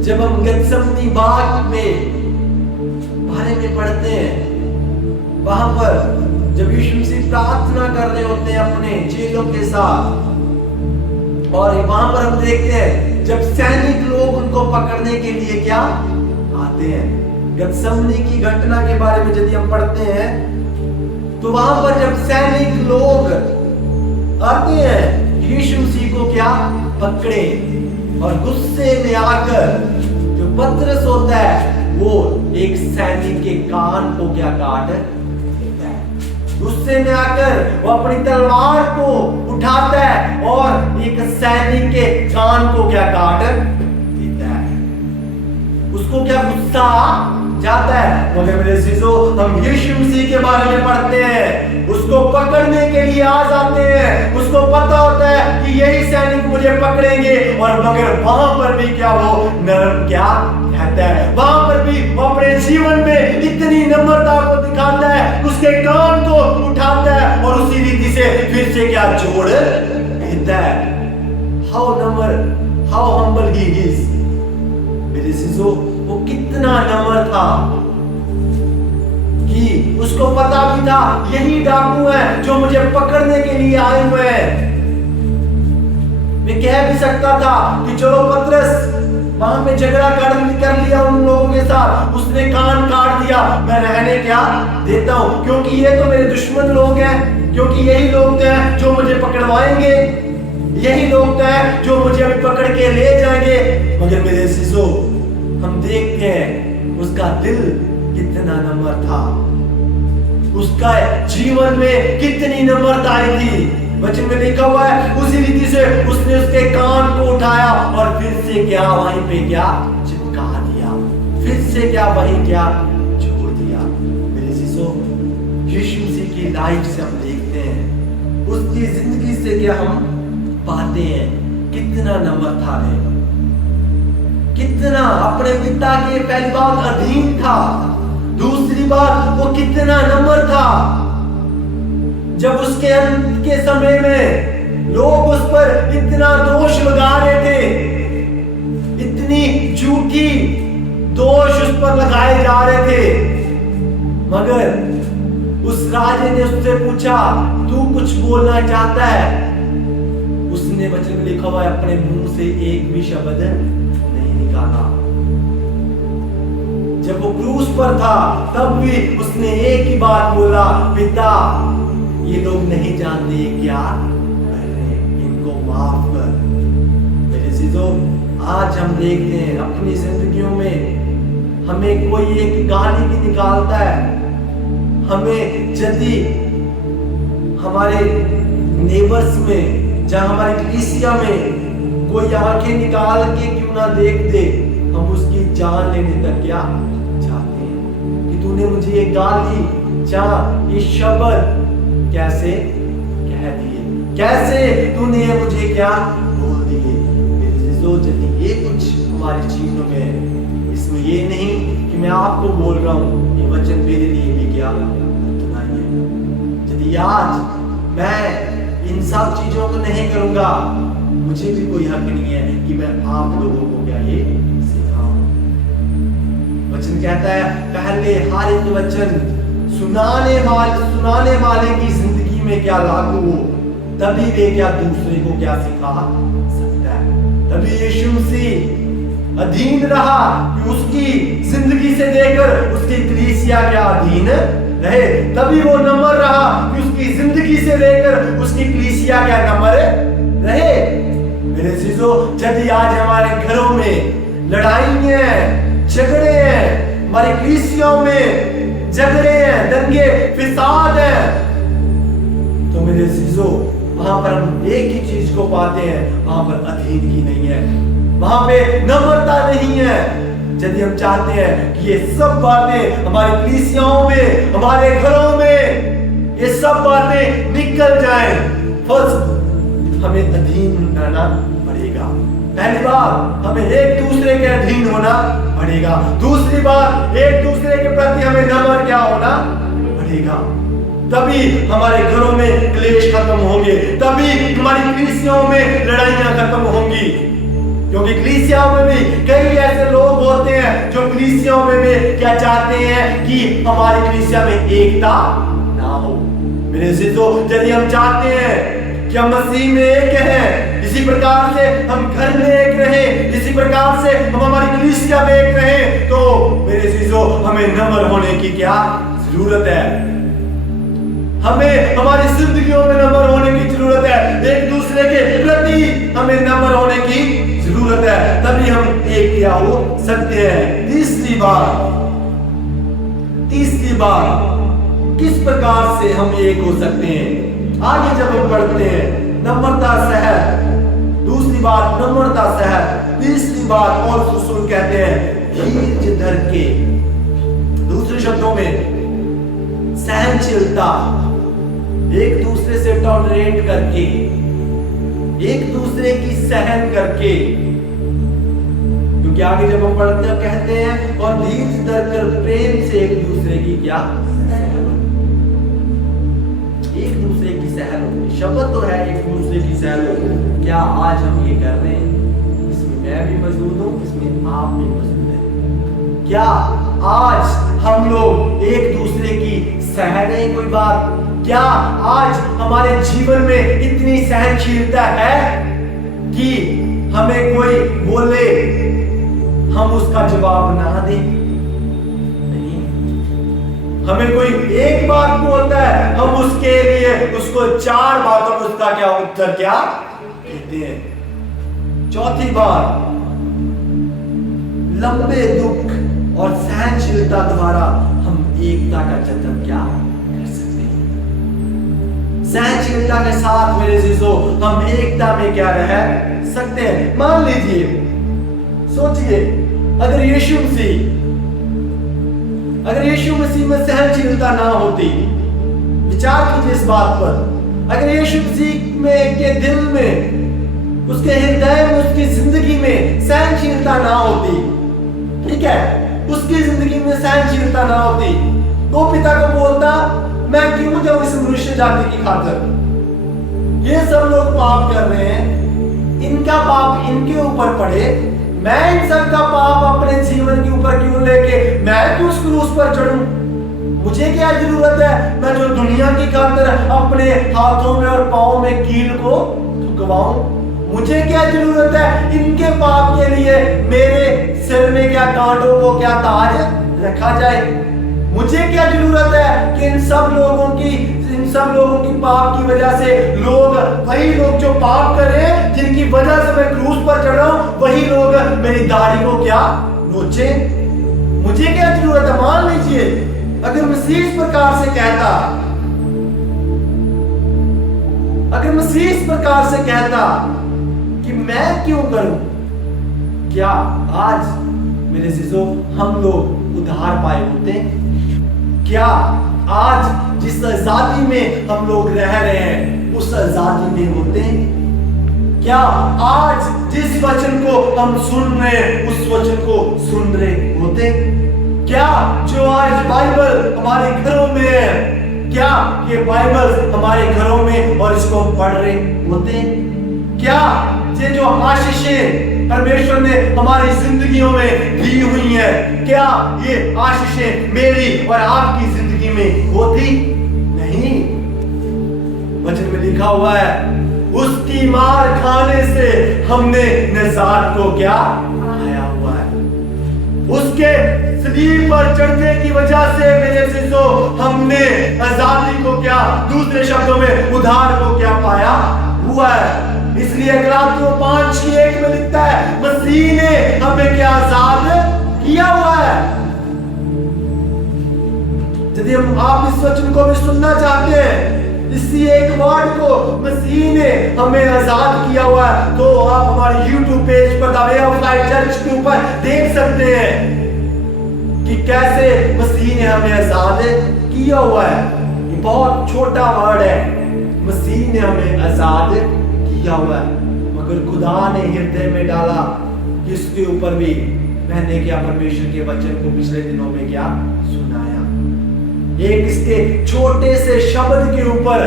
जब हम गतसमनी बाग में बारे में पढ़ते हैं, वहां पर जब यीशु मसीह प्रार्थना कर रहे होते हैं अपने चेलों के साथ, और वहां पर हम देखते हैं जब सैनिक लोग उनको पकड़ने के लिए क्या आते हैं। गतसमनी की घटना के बारे में यदि हम पढ़ते हैं तो वहां पर जब सैनिक लोग आते हैं यीशु मसीह को क्या पकड़े, और गुस्से में आकर जो पतरस होता है वो एक सैनिक के कान को क्या काट देता है। गुस्से में आकर वो अपनी तलवार को उठाता है और एक सैनिक के कान को क्या काट देता है। उसको क्या गुस्सा जाता है। मगर मेरे अजीजों हम यीशु मसीह के बारे में पढ़ते हैं, उसको पकड़ने के लिए आ जाते हैं, उसको पता होता है कि यही सैनिक मुझे पकड़ेंगे, और मगर वहां पर भी क्या वो नरम क्या कहता है। वहां पर भी वो अपने जीवन में इतनी नम्रता को दिखाता है, उसके कान को उठाता है और उसी रीति से फिर से क्या जोड़ देता है। हाउ नम्र, हाउ हम्बल ही इज। मेरे अजीजों वो कितना नम्र था कि उसको पता भी था यही डाकू है जो मुझे पकड़ने के लिए आए हुए हैं। मैं कह भी सकता था कि चलो पतरस वहां पे झगड़ा कर लिया उन लोगों के साथ, उसने कान काट दिया, मैं रहने क्या देता हूं, क्योंकि ये तो मेरे दुश्मन लोग हैं, क्योंकि यही लोग हैं जो मुझे पकड़वाएंगे, यही लोग हैं जो मुझे अभी पकड़ के ले जाएंगे। मगर मेरे अजीजों हम देखते हैं उसका दिल कितना नम्र था, उसका जीवन में कितनी नम्रता आई थी। वचन में लिखा हुआ है उसी रीति से उसने उसके कान को उठाया और फिर से क्या वहीं पे क्या चिपका दिया, फिर से क्या वहीं क्या छोड़ दिया। मेरे अजीजों यीशु मसीह की लाइफ से हम देखते हैं, उसकी जिंदगी से क्या हम पाते हैं कितना नम्र था वे, कितना अपने पिता के पहली बात अधीन था, दूसरी बात वो कितना नम्र था। जब उसके अंत के समय में लोग उस पर इतना दोष लगा रहे थे, इतनी झूठी दोष उस पर लगाए जा रहे थे, मगर उस राजे ने उससे पूछा तू कुछ बोलना चाहता है? उसने वचन में लिखा हुआ है अपने मुंह से एक भी शब्द नहीं निकाला। जब वो क्रूस पर था तब भी उसने एक ही बात बोला, पिता ये लोग नहीं जानते क्या कर रहे हैं, इनको माफ कर। मेरे अजीजों आज हम देखते हैं अपनी जिंदगियों में हमें कोई एक गाली भी निकालता है, हमें यदि हमारे नेबर्स में, जहां हमारी कलीसिया में कोई आंखें निकाल के क्यों ना देख दे, हम उसकी जान लेने तक क्या चाहते हैं कि तूने मुझे ये गाली, ये शब्द कैसे कह दिए, कैसे तूने मुझे क्या बोल दिए। मेरे अजीजों यदि ये कुछ हमारे जीवनों में है, इसमें ये नहीं कि मैं आपको बोल रहा हूँ, ये वचन मेरे लिए भी क्या उतना ही है। यदि आज मैं इन सब चीजों को नहीं करूंगा, मुझे भी कोई हक नहीं है कि मैं आप लोगों को क्या ये सिखाऊं। वचन कहता है पहले हर एक वचन सुनाने वाले की जिंदगी में क्या लागू हो, तभी वे क्या दूसरे को क्या सिखा सकता है। तभी यीशु मसीह अधीन रहा कि उसकी जिंदगी से देकर उसकी कलीसिया क्या अधीन रहे। तभी वो नम्र रहा कि उसकी जिंदगी से लेकर उसकी कलीसिया क्या नम्र रहे। मेरे चीजों, यदि आज हमारे घरों में लड़ाई हैं, झगड़े हैं, हमारी कलीसियाओं में झगड़े हैं, दंगे फिसाद हैं, तो मेरे चीजों वहां पर हम एक ही चीज को पाते हैं, वहां पर अधीनगी नहीं है, वहां पे नम्रता नहीं है। यदि हम चाहते हैं कि ये सब बातें हमारी कलीसियाओं में, हमारे घरों में ये सब बातें निकल जाएं, फर्स्ट हमें अधीन रहना पड़ेगा। पहली बात, हमें एक दूसरे के अधीन होना पड़ेगा। दूसरी बात, एक दूसरे के प्रति हमें नम्र क्या होना पड़ेगा। तभी हमारे घरों में क्लेश खत्म होंगे, तभी हमारी कलीसियाओं में लड़ाइयां खत्म होंगी। क्योंकि कलीसियाओं में भी कई ऐसे लोग होते हैं जो कलीसियाओं में भी क्या चाहते हैं कि हमारी कलीसिया में एकता ना हो। मेरे अजीजों, यदि हम चाहते हैं कि हम मसीह में एक हैं, इसी प्रकार से हम घर में एक रहें, इसी प्रकार से हम हमारी कलीसिया में एक रहें, तो मेरे अजीजों हमें नम्र होने की क्या जरूरत है। हमें हमारी जिंदगियों में नम्र होने की जरूरत है, एक दूसरे के प्रति हमें नम्र होने की जरूरत है, तभी हम एक क्या हो सकते हैं। तीसरी बात, किस प्रकार से हम एक हो सकते हैं। आगे जब हम पढ़ते हैं, नम्रता सहर, दूसरी बात नम्रता सहर, तीसरी बात और रसूल कहते हैं धीरज धर के, दूसरे शब्दों में सहनशीलता, एक दूसरे से टॉलरेट करके, एक दूसरे की सहन करके। क्योंकि आगे जब हम पढ़ते हैं कहते हैं और धीरज धर कर प्रेम से एक दूसरे की क्या एक दूसरे की सहन होगी। शब्द तो है एक दूसरे की सहन होगी। क्या आज हम ये कर रहे हैं? इसमें मैं भी मौजूद हूँ, इसमें आप भी मौजूद हैं। क्या आज हम लोग एक दूसरे की सहन है कोई बात? क्या आज हमारे जीवन में इतनी सहनशीलता है कि हमें कोई बोले हम उसका जवाब ना दें? नहीं। हमें कोई एक बात बोलता है, हम उसके लिए उसको 4 बातों में उसका क्या उत्तर क्या देते हैं। चौथी बात, लंबे दुख और सहनशीलता द्वारा हम एकता का जतन क्या सहनशीलता के साथ मेरे अजीजों हम एकता में क्या रह सकते हैं। मान लीजिए, सोचिए, अगर यीशु मसीह में सहनशीलता ना होती, विचार कीजिए इस बात पर। अगर यीशु मसीह में के दिल में, उसके हृदय में, उसकी जिंदगी में सहनशीलता ना होती, ठीक है, उसकी जिंदगी में सहनशीलता ना होती, तो पिता को बोलता मैं क्यों जाऊं इस मनुष्य जाति की खातिर? ये सब लोग पाप कर रहे हैं, इनका पाप इनके ऊपर पड़े, मैं इन सब का पाप अपने जीवन के ऊपर क्यों लेके मैं क्यों उस क्रूस पर चढ़ूं? मुझे क्या जरूरत है मैं जो दुनिया की खातिर अपने हाथों में और पांवों में कील को थुकवाऊं? मुझे क्या जरूरत है इनके पाप के लिए मेरे सिर में क्या कांटों को क्या ताज रखा जाए? मुझे क्या जरूरत है कि इन सब लोगों की पाप की वजह से वही लोग जो पाप कर रहे हैं, जिनकी वजह से मैं क्रूस पर चढ़ रहा हूं, वही लोग मेरी दाढ़ी को क्या नोचे? मुझे क्या जरूरत है? मान लीजिए अगर मसीह इस प्रकार से कहता कि मैं क्यों करूं, क्या आज मेरे अजीजों हम लोग उद्धार पाए होते? क्या आज जिस आजादी में हम लोग रह रहे हैं उस आजादी में होते? क्या आज जिस वचन को हम सुन रहे हैं उस वचन को सुन रहे होते? क्या जो आज बाइबल हमारे घरों में है, क्या ये बाइबल हमारे घरों में और इसको हम पढ़ रहे होते? क्या ये जो आशीषें परमेश्वर ने हमारी जिंदगियों में दी हुई है, क्या ये आशीषें मेरी और आपकी जिंदगी में होती? नहीं। वचन में लिखा हुआ है उसकी मार खाने से हमने निजात को क्या पाया हुआ उसके सलीब पर चढ़ने की वजह से मेरे शिष्यों हमने आजादी को क्या, दूसरे शब्दों में उद्धार को क्या पाया हुआ है। इसलिए गलातियों 5:1 में लिखता है मसीह ने हमें क्या आजाद किया हुआ है। यदि हम आप इस वचन को भी सुनना चाहते हैं, इसी एक वर्ड को मसीह ने हमें आजाद किया हुआ है, तो आप हमारे YouTube पेज पर the way of life church के ऊपर देख सकते हैं कि कैसे मसीह ने हमें आजाद किया हुआ है। ये बहुत छोटा वर्ड है, मसीह ने हमें आजाद किया हुआ है, मगर खुदा ने हृदय में डाला कि इसके ऊपर भी मैंने क्या परमेश्वर के वचन को पिछले दिनों में क्या सुनाया। एक इसके छोटे से शब्द के ऊपर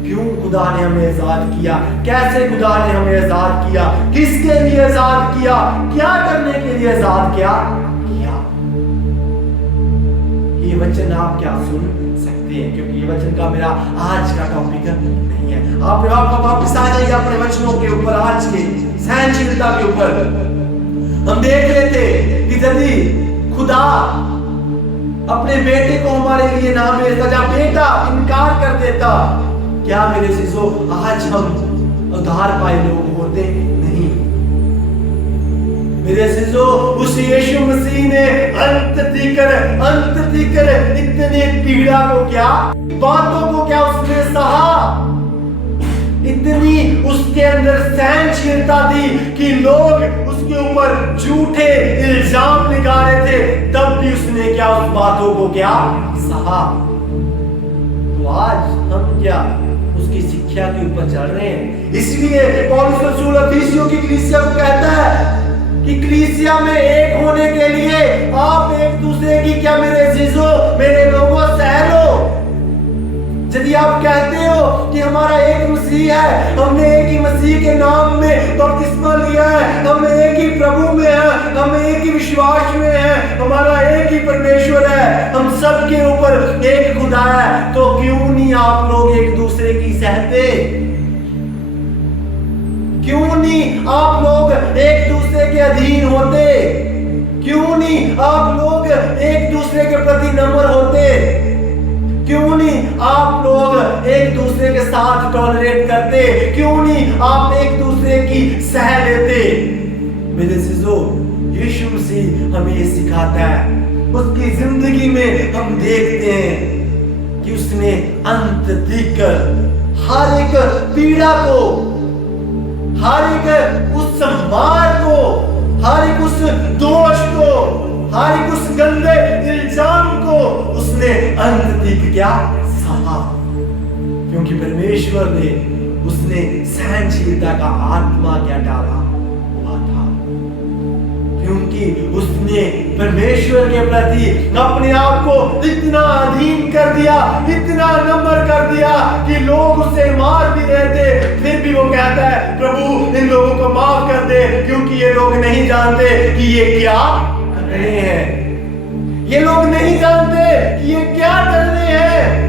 क्यों खुदा ने हमें आजाद किया, कैसे खुदा ने हमें आजाद किया, किसके लिए आजाद किया, क्या करने के लिए आजाद किया। ये वचन आप क्या सुन सकते हैं, क्योंकि ये वचन का मेरा आज का टॉपिक नहीं है। आप वापस आ जाइए अपने वचनों के ऊपर, आज के सहनशीलता के ऊपर। हम देख रहे थे कि यदि खुदा अपने बेटे को हमारे लिए ना भेजता, जब बेटा इनकार कर देता, क्या मेरे शिशो आज हम उद्धार पाए लोग होते नहीं। मेरे शिशो उस यीशु मसीह ने अंत तीकर इतनी पीड़ा को क्या, बातों को क्या उसने सहा, इतनी उसके अंदर सहनशीलता थी कि लोग उसके ऊपर झूठे इल्जाम लगा रहे थे, तब भी उसने क्या उस बातों को क्या सहा। तो आज हम क्या उसकी शिक्षा के ऊपर चल रहे हैं। इसलिए पौलुस रसूल अफिसियों की कलीसिया को कहता है कि कलीसिया में एक होने के लिए आप एक दूसरे की क्या मेरे जीजो मेरे लोगों सह लो। यदि आप कहते हो कि हमारा एक मसीह है, हमने एक ही मसीह के नाम में बपतिस्मा लिया है, हम एक ही प्रभु में हैं, हम एक ही विश्वास में हैं, हमारा एक ही परमेश्वर है, हम सब के ऊपर एक खुदा है, तो क्यों नहीं आप लोग एक दूसरे की सहते, क्यों नहीं आप लोग एक दूसरे के अधीन होते, क्यों नहीं आप लोग एक दूसरे के प्रति नम्र होते, क्यों नहीं आप लोग एक दूसरे के साथ टॉलरेट करते, क्यों नहीं आप एक दूसरे की सह लेते। मेरे सिजो यीशु मसीह हमें ये सिखाता है, उसकी जिंदगी में हम देखते हैं कि उसने अंत तक हर एक पीड़ा को, हर एक उस मार को, हर एक उस दोष को, हर एक उस गंदे इल्जाम को उसने अंत तक क्या सहा, क्योंकि परमेश्वर ने उसने सहनशीलता का आत्मा क्या डाला हुआ था, क्योंकि उसने परमेश्वर के प्रति अपने आप को इतना अधीन कर दिया, इतना नम्र कर दिया कि लोग उसे मार भी रहे थे, फिर भी वो कहता है प्रभु इन लोगों को माफ कर दे, क्योंकि ये लोग नहीं जानते कि ये क्या कर रहे हैं, ये लोग नहीं जानते कि ये क्या कर रहे हैं,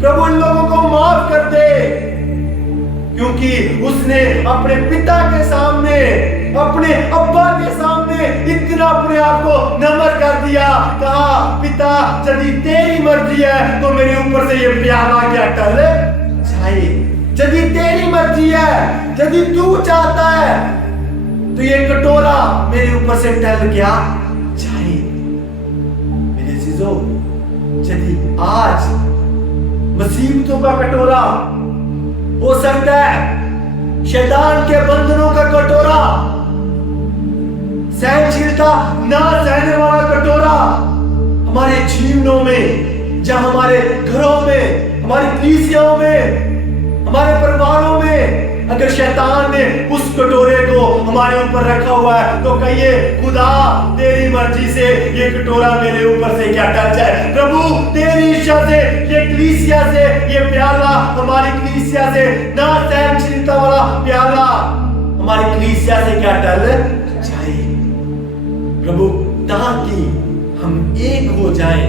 प्रभु इन लोगों को माफ कर दे। क्योंकि उसने अपने पिता के सामने, अपने अब्बा के सामने इतना अपने आप को नम्र कर दिया, कहा पिता यदि तेरी मर्जी है तो मेरे ऊपर से ये प्याला क्या टल जाए, यदि तेरी मर्जी है, यदि तू चाहता है तो ये कटोरा मेरे ऊपर से टल क्या जाए। मेरे चीजों, यदि आज मुसीबतों का कटोरा हो सकता है, शैतान के बंधनों का कटोरा, सहनशीलता ना सहने वाला कटोरा हमारे जीवनों में, जहां हमारे घरों में, हमारी कलीसियाओं में, हमारे परिवारों में अगर शैतान ने उस कटोरे को हमारे ऊपर रखा हुआ है, तो कहिए खुदा तेरी मर्जी से ये कटोरा मेरे ऊपर से क्या टल जाए, प्रभु तेरी इच्छा से ये कलीसिया से ये प्याला, हमारी कलीसिया से ना सहनशीलता वाला प्याला हमारी कलीसिया से क्या टल जाए प्रभु, ताकि हम एक हो जाएं,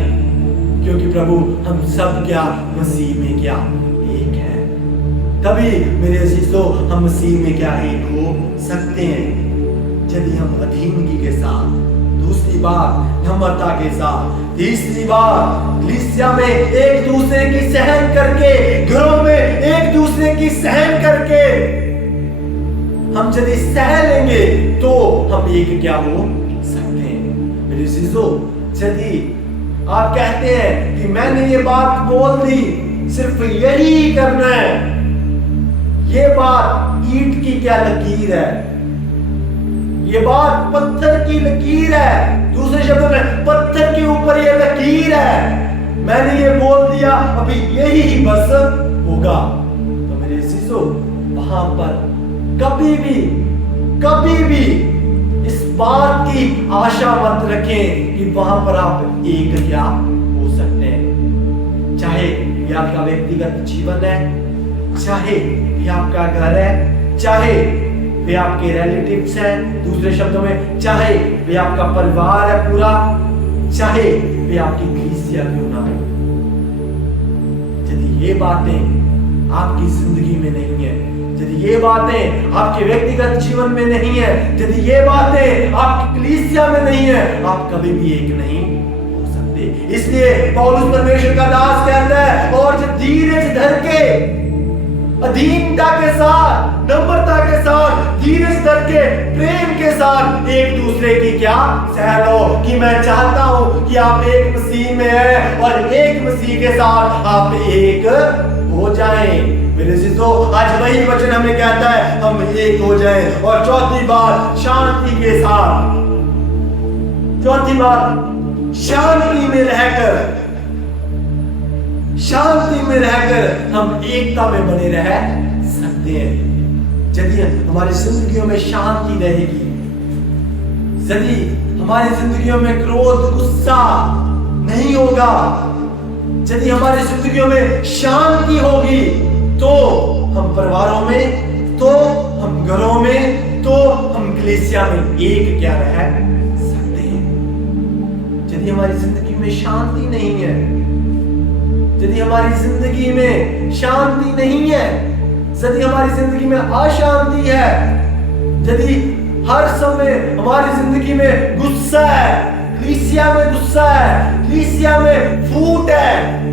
क्योंकि प्रभु हम सब क्या मसीह में क्या एक है। तभी मेरे अजीजों हम मसीह में क्या एक हो सकते हैं, यदि हम अधीनगी के साथ दूसरी बात नम्रता के साथ, तीसरी बात कलीसिया में एक दूसरे की सहन करके, घरों में एक दूसरे की सहन करके, हम यदि सह लेंगे तो हम एक क्या हो सकते हैं। मेरे चीजों, यदि आप कहते हैं कि मैंने ये बात बोल दी, सिर्फ यही करना है, ये बात ईंट की क्या लकीर है, ये बात पत्थर की लकीर है, दूसरे शब्दों में पत्थर के ऊपर ये लकीर है, मैंने ये बोल दिया, अभी यही बस होगा। तो मेरे चीजों, वहां पर कभी भी इस बात की आशा मत रखें कि वहां पर आप एक क्या हो सकते हैं। चाहे ये आपका व्यक्तिगत जीवन है, चाहे ये आपका घर है, चाहे वे आपके रिलेटिव्स हैं, दूसरे शब्दों में चाहे वे आपका परिवार है पूरा, चाहे वे आपकी कलीसिया क्यों ना हो। यदि ये बातें आपकी जिंदगी में नहीं है, यदि ये बातें आपके व्यक्तिगत जीवन में नहीं है, यदि ये बातें आपकी कलीसिया में नहीं है, आप कभी भी एक नहीं हो सकते। इसलिए पौलुस परमेश्वर का दास कहता है, और जो धीरज धर के, अधीनता के साथ, नम्रता के साथ, धीरज धर के, प्रेम के साथ एक दूसरे की क्या सह लो। कि मैं चाहता हूं कि आप एक मसीह में हैं और एक मसीह के साथ आप एक हो जाएं। मेरे चीजों, आज वही वचन हमें कहता है हम एक हो जाएं। और चौथी बात, शांति के साथ, चौथी बात, शांति में रहकर हम एकता में बने रह सकते हैं। यदि हमारी जिंदगियों में शांति रहेगी, यदि हमारी जिंदगियों में क्रोध, गुस्सा नहीं होगा, यदि हमारी जिंदगियों में शांति होगी, तो हम परिवारों में, तो हम घरों में, तो हम कलीसिया में एक क्या रह सकते हैं। यदि हमारी जिंदगी में शांति नहीं है, यदि हमारी जिंदगी में शांति नहीं है, यदि हमारी जिंदगी में अशांति है, यदि हर समय हमारी जिंदगी में गुस्सा है, कलीसिया में गुस्सा है, कलीसिया में फूट है,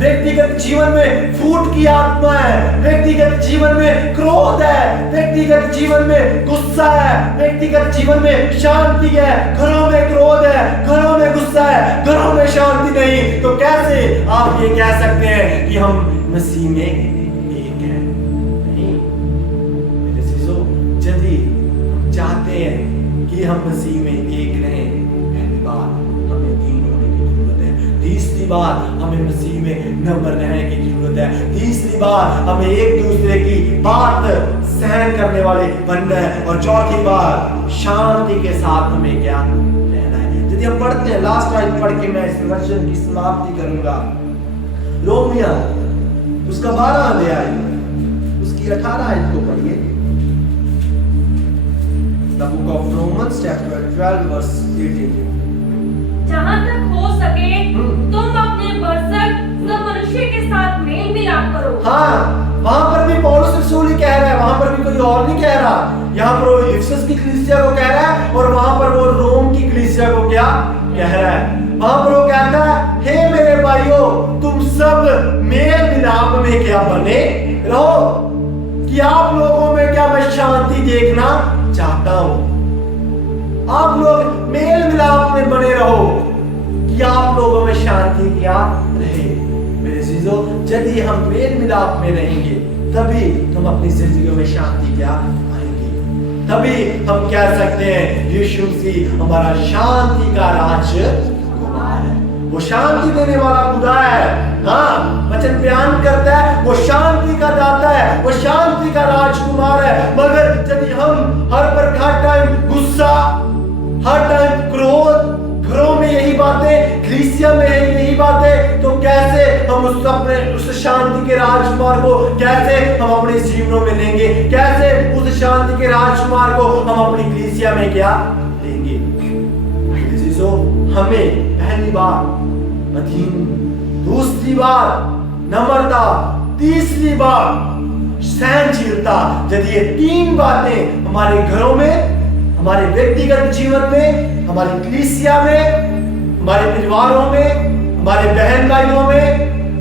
व्यक्तिगत जीवन में फूट की आत्मा है, व्यक्तिगत जीवन में क्रोध है, व्यक्तिगत जीवन में गुस्सा है, व्यक्तिगत जीवन में शांति है, घरों में क्रोध है, घरों में गुस्सा है, घरों में शांति नहीं, तो कैसे आप ये कह सकते हैं कि हम मसीह में एक हैं? नहीं मेरे चीजों, यदि हम चाहते हैं कि हम मसीह में एक रहें, पहली बात हमें दीन होने की जरूरत है, तीसरी बात हमें मसीह में नम्र रहने की जरूरत है, तीसरी बात हमें एक दूसरे की बात सहन करने वाले बनना है, और चौथी बात शांति के साथ हमें क्या रहना है। यदि हम पढ़ते हैं, लास्ट आयत पढ़ के मैं इस वचन की समाप्ति करूंगा। रोमिया उसका 12 अध्याय उसकी 18 आयत को पढ़िए। The book of Romans chapter 12 verse 18। जहाँ तक हो सके तुम अपने भरसक सब मनुष्य के साथ मेल मिलाप करो। हाँ, वहां पर भी पौलुस रसूल ही कह रहा है, वहां पर भी कोई और नहीं कह रहा। यहाँ पर वो इफिसस की कलीसिया को कह रहा है, और वहां पर वो रोम की कलीसिया को क्या कह रहा है। वहां पर वो कहता है, हे मेरे भाइयों, तुम सब मेल मिलाप में क्या बने रहो, कि आप लोगों में क्या मैं शांति देखना चाहता हूं। आप लोग मेल मिलाप में बने रहो, कि आप लोगों में शांति क्या रहे। मेरे चीजों, यदि हम मेल मिलाप में रहेंगे, तभी हम अपनी जिंदगी में शांति क्या आएगी, तभी हम कह सकते हैं यीशु मसीह हमारा शांति का राजकुमार है। वो शांति देने वाला खुदा है। हाँ, वचन बयान करता है वो शांति का दाता है, वो शांति का राजकुमार है। मगर यदि हम हर टाइम गुस्सा, हर टाइम क्रोध, घरों में यही बातें, कलीसिया में यही बातें, तो कैसे हम उस शांति के राजकुमार को कैसे हम अपने जीवनों में लेंगे, कैसे उस शांति के राजकुमार को हम अपनी कलीसिया में क्या लेंगे। हमें पहली बात अधीन, दूसरी बात नम्रता, तीसरी बात सहनशीलता। यदि ये तीन बातें हमारे घरों में, हमारे व्यक्तिगत जीवन में, हमारी कलीसिया में, हमारे परिवारों में, हमारे बहन भाइयों में,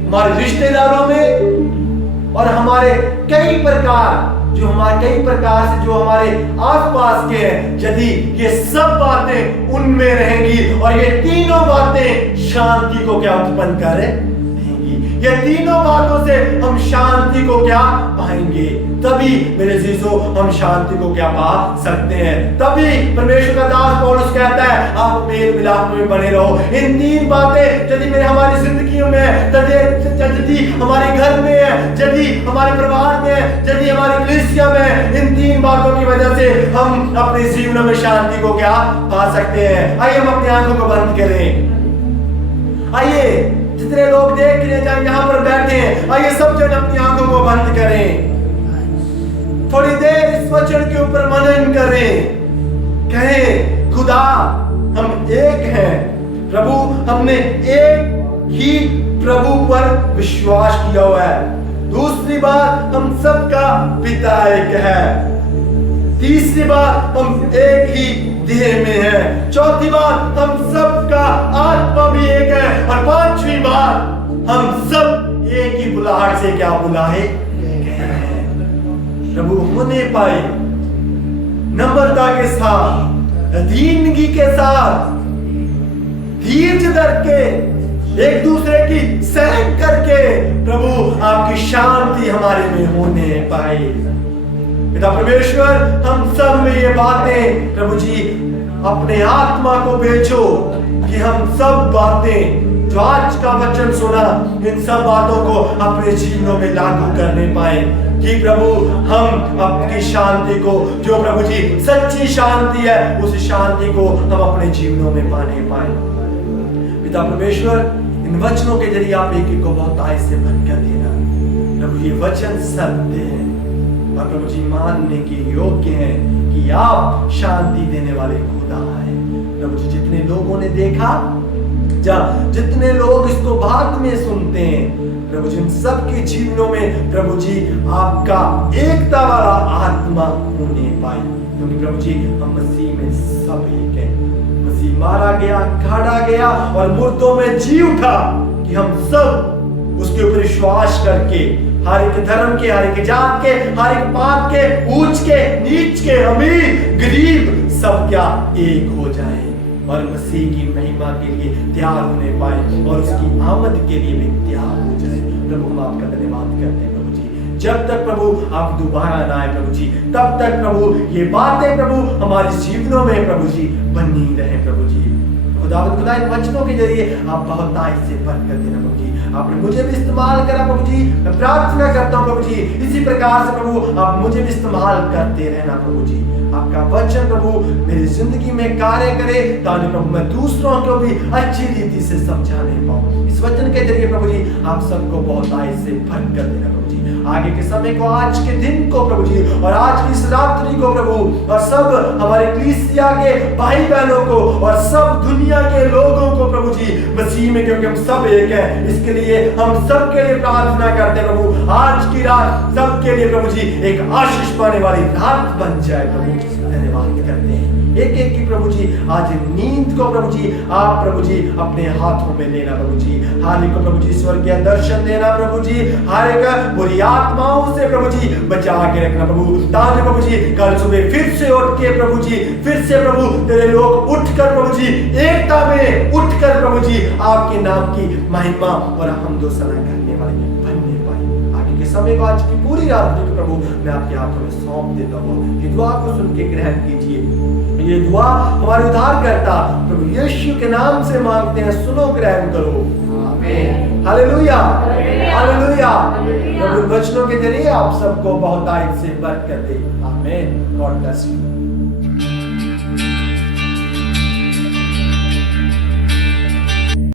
हमारे रिश्तेदारों में और हमारे कई प्रकार से जो हमारे आसपास के हैं, यदि ये सब बातें उनमें रहेंगी और ये तीनों बातें शांति को क्या उत्पन्न करेंगी, ये तीनों बातों से हम शांति को क्या पाएंगे, तभी मेरे जीजो हम शांति को क्या पा सकते हैं। तभी परमेश्वर का दास पौलुस कहता है आप मेल मिलाप में बने रहो। इन तीन बातें यदि मेरे हमारी जिंदगियों में, यदि हमारे घर में है, यदि हमारे परिवार में है, यदि हमारी कलीसिया में, इन तीन बातों की वजह से हम अपने जीवन में शांति को क्या पा सकते हैं। आइए हम अपनी आंखों को बंद करें। आइए जितने लोग देख रहे हैं यहाँ पर बैठे हैं, आइए सब जन अपनी आंखों को बंद करें, थोड़ी देर इस वचन के ऊपर मनन करें, कहें खुदा हम एक हैं प्रभु, हमने एक ही प्रभु पर विश्वास किया हुआ है। दूसरी बात हम सबका पिता एक है। तीसरी बात हम एक ही देह में है। चौथी बात हम सबका आत्मा भी एक है। और पांचवी बात हम सब एक ही बुलाहट से क्या बुलाए प्रभु होने पाए, नम्रता के साथ, दीनगी के साथ, धीरज धर के, एक दूसरे की सहन करके प्रभु आपकी शांति हमारे में होने पाए। पिता परमेश्वर हम सब में ये बातें प्रभु जी अपने आत्मा को भेजो कि हम सब बातें जो आज का वचन सुना, इन सब बातों को अपने जीवनों में लागू करने पाए, कि प्रभु हम अपनी शांति को, जो प्रभु जी सच्ची शांति है, उस शांति को हम अपने जीवनों में पाने पाए। पिता परमेश्वर इन वचनों के जरिए आप एक एक को बहुत आय से बरकत देना। प्रभु ये वचन सत्य है और प्रभु जी मानने के योग्य है कि आप शांति देने वाले खुदा है। प्रभु जी जितने लोगों ने देखा, जितने लोग इसको बाद में सुनते हैं, प्रभु जी उन सबके जीवनों में प्रभु जी आपका एकता वाला आत्मा होने पाए, क्योंकि प्रभु जी हम मसीह में सब एक हैं। मसीह मारा गया, काटा गया और मुर्दों में जी उठा कि हम सब उसके ऊपर विश्वास करके हर एक धर्म के, हर एक जात के, हर एक पाप के, ऊंच के, नीच के, अमीर गरीब सब क्या एक हो जाए और मसीह की महिमा के लिए तैयार होने पाए और उसकी आमद के लिए भी तैयार हो जाए। प्रभु हम आपका धन्यवाद करते हैं प्रभु जी। जब तक प्रभु आप दोबारा ना आए प्रभु जी, तब तक प्रभु ये बातें प्रभु हमारे जीवनों में प्रभु जी बनी रहे प्रभु जी। खुदा इन वचनों के जरिए आप बहुत आय से बरकत देना प्रभु जी। आपने मुझे भी इस्तेमाल करा प्रभु जी, मैं प्रार्थना करता हूँ प्रभु जी, इसी प्रकार से प्रभु आप मुझे भी इस्तेमाल करते रहना प्रभु जी। आपका वचन प्रभु मेरी जिंदगी में कार्य करे, ताकि प्रभु मैं दूसरों को भी अच्छी रीति से समझाने पाऊँ। इस वचन के जरिए प्रभु जी आप सबको बहुत आय से बरकत देना प्रभु जी। आगे के समय को, आज के दिन को प्रभु जी, और आज की इस रात्रि को प्रभु, और सब हमारे कलीसिया के भाई बहनों को और सब दुनिया के लोगों को प्रभु जी मसीह में, क्योंकि हम सब एक हैं, इसके लिए हम सब के लिए प्रार्थना करते हैं प्रभु। आज की रात सबके लिए प्रभु जी एक आशीष पाने वाली रात बन जाए प्रभु। धन्यवाद करते हैं एक एक की प्रभु जी। आज नींद को प्रभु जी आप प्रभु जी अपने हाथों में लेना प्रभु जी। हर एक को प्रभु जी स्वर्गीय दर्शन देना प्रभु जी। हर एक बुरी आत्माओं से प्रभु जी बचा के रखना प्रभु, ताकि प्रभु जी कल सुबह फिर से उठ के प्रभु जी, फिर से प्रभु तेरे लोग उठकर प्रभु जी एकता में उठकर प्रभु जी आपके नाम की महिमा और हमदो सना करने वाले बनने पाए। आगे के समय को, आज की पूरी रात्रि को प्रभु मैं आपके हाथों में सौंप देता हूँ। ये दुआ को सुन के ग्रहण कीजिए। ये दुआ हमारे उद्धारकर्ता प्रभु यीशु के नाम से मांगते हैं, सुनो ग्रहण करो। आमीन। Hallelujah, hallelujah. प्रभु वचनों के जरिए आप सबको बहुत आयत से बरकत दे। आमीन। God bless you.